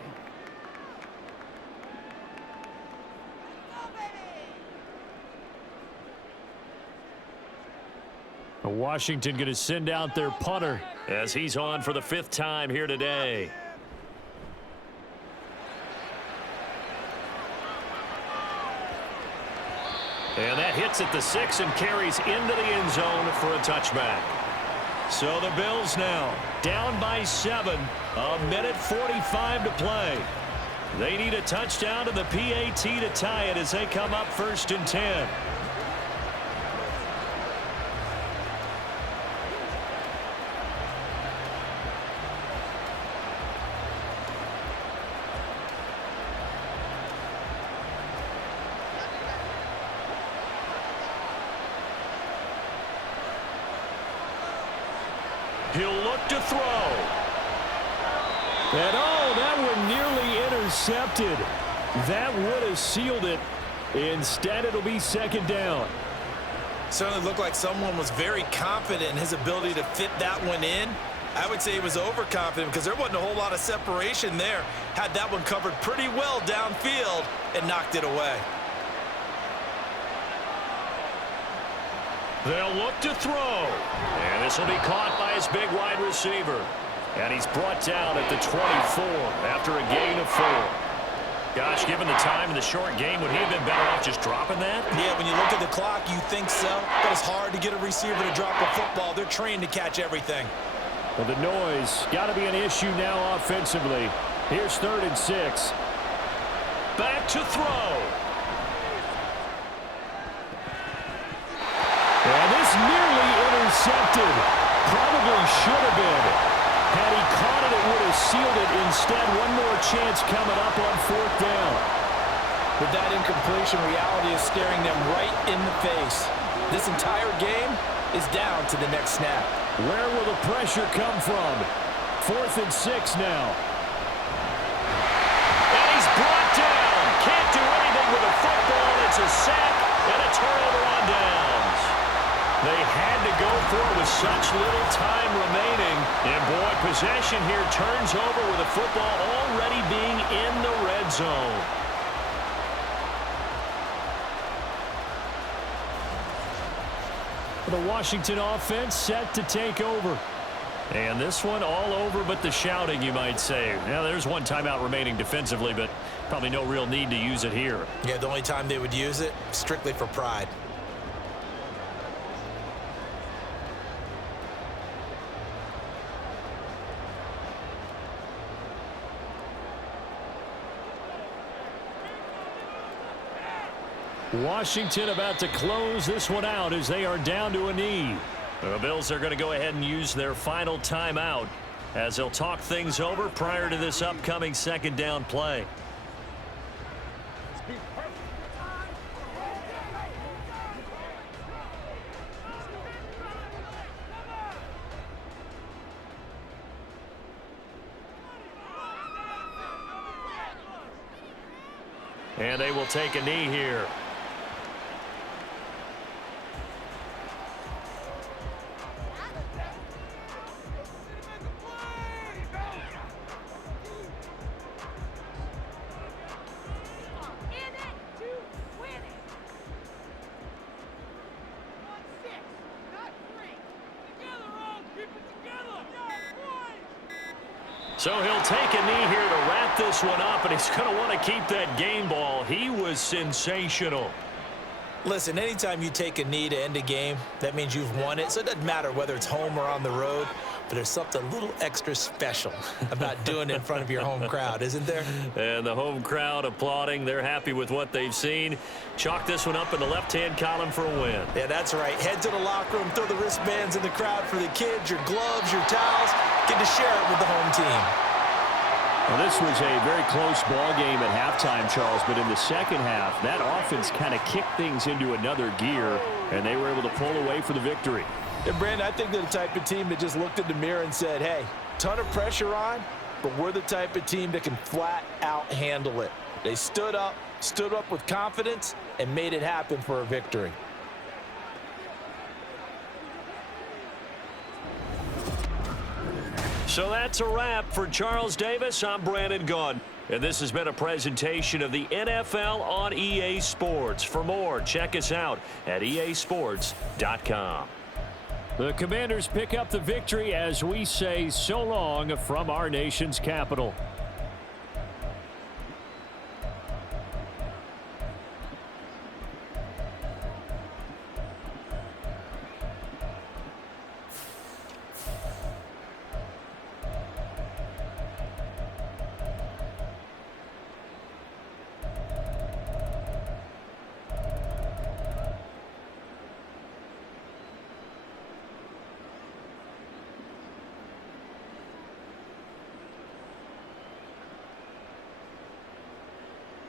Washington going to send out their punter as he's on for the 5th time here today. And that hits at the 6 and carries into the end zone for a touchback. So the Bills now down by 7, 1:45 to play. They need a touchdown to the PAT to tie it as they come up 1st and 10. He'll look to throw. And oh, that one nearly intercepted. That would have sealed it. Instead, it'll be 2nd down. Certainly looked like someone was very confident in his ability to fit that one in. I would say he was overconfident because there wasn't a whole lot of separation there. Had that one covered pretty well downfield and knocked it away. They'll look to throw. And this will be caught by his big wide receiver. And he's brought down at the 24 after a gain of 4. Gosh, given the time in the short game, would he have been better off just dropping that? Yeah, when you look at the clock, you think so. But it's hard to get a receiver to drop a football. They're trained to catch everything. Well, the noise got to be an issue now offensively. Here's 3rd and 6. Back to throw. And this nearly intercepted. Probably should have been. Had he caught it, it would have sealed it. Instead, one more chance coming up on 4th down. With that incompletion, reality is staring them right in the face. This entire game is down to the next snap. Where will the pressure come from? 4th and 6 now. And he's brought down. Can't do anything with a football. It's a sack and a turnover on downs. They had to go for it with such little time remaining. And boy, possession here turns over with the football already being in the red zone. The Washington offense set to take over. And this one all over but the shouting, you might say. Now, there's one timeout remaining defensively, but probably no real need to use it here. Yeah, the only time they would use it, strictly for pride. Washington about to close this one out as they are down to a knee. The Bills are going to go ahead and use their final timeout as they'll talk things over prior to this upcoming second down play. And they will take a knee here. So he'll take a knee here to wrap this one up, and he's going to want to keep that game ball. He was sensational. Listen, anytime you take a knee to end a game, that means you've won it. So it doesn't matter whether it's home or on the road, but there's something a little extra special about doing it in front of your home crowd, isn't there? And the home crowd applauding. They're happy with what they've seen. Chalk this one up in the left-hand column for a win. Yeah, that's right. Head to the locker room, throw the wristbands in the crowd for the kids, your gloves, your towels. Get to share it with the home team. Well, this was a very close ball game at halftime, Charles, but in the second half, that offense kind of kicked things into another gear, and they were able to pull away for the victory. And, Brandon, I think they're the type of team that just looked in the mirror and said, hey, ton of pressure on, but we're the type of team that can flat out handle it. They stood up with confidence, and made it happen for a victory. So that's a wrap for Charles Davis. I'm Brandon Gunn. And this has been a presentation of the NFL on EA Sports. For more, check us out at easports.com. The Commanders pick up the victory as we say so long from our nation's capital.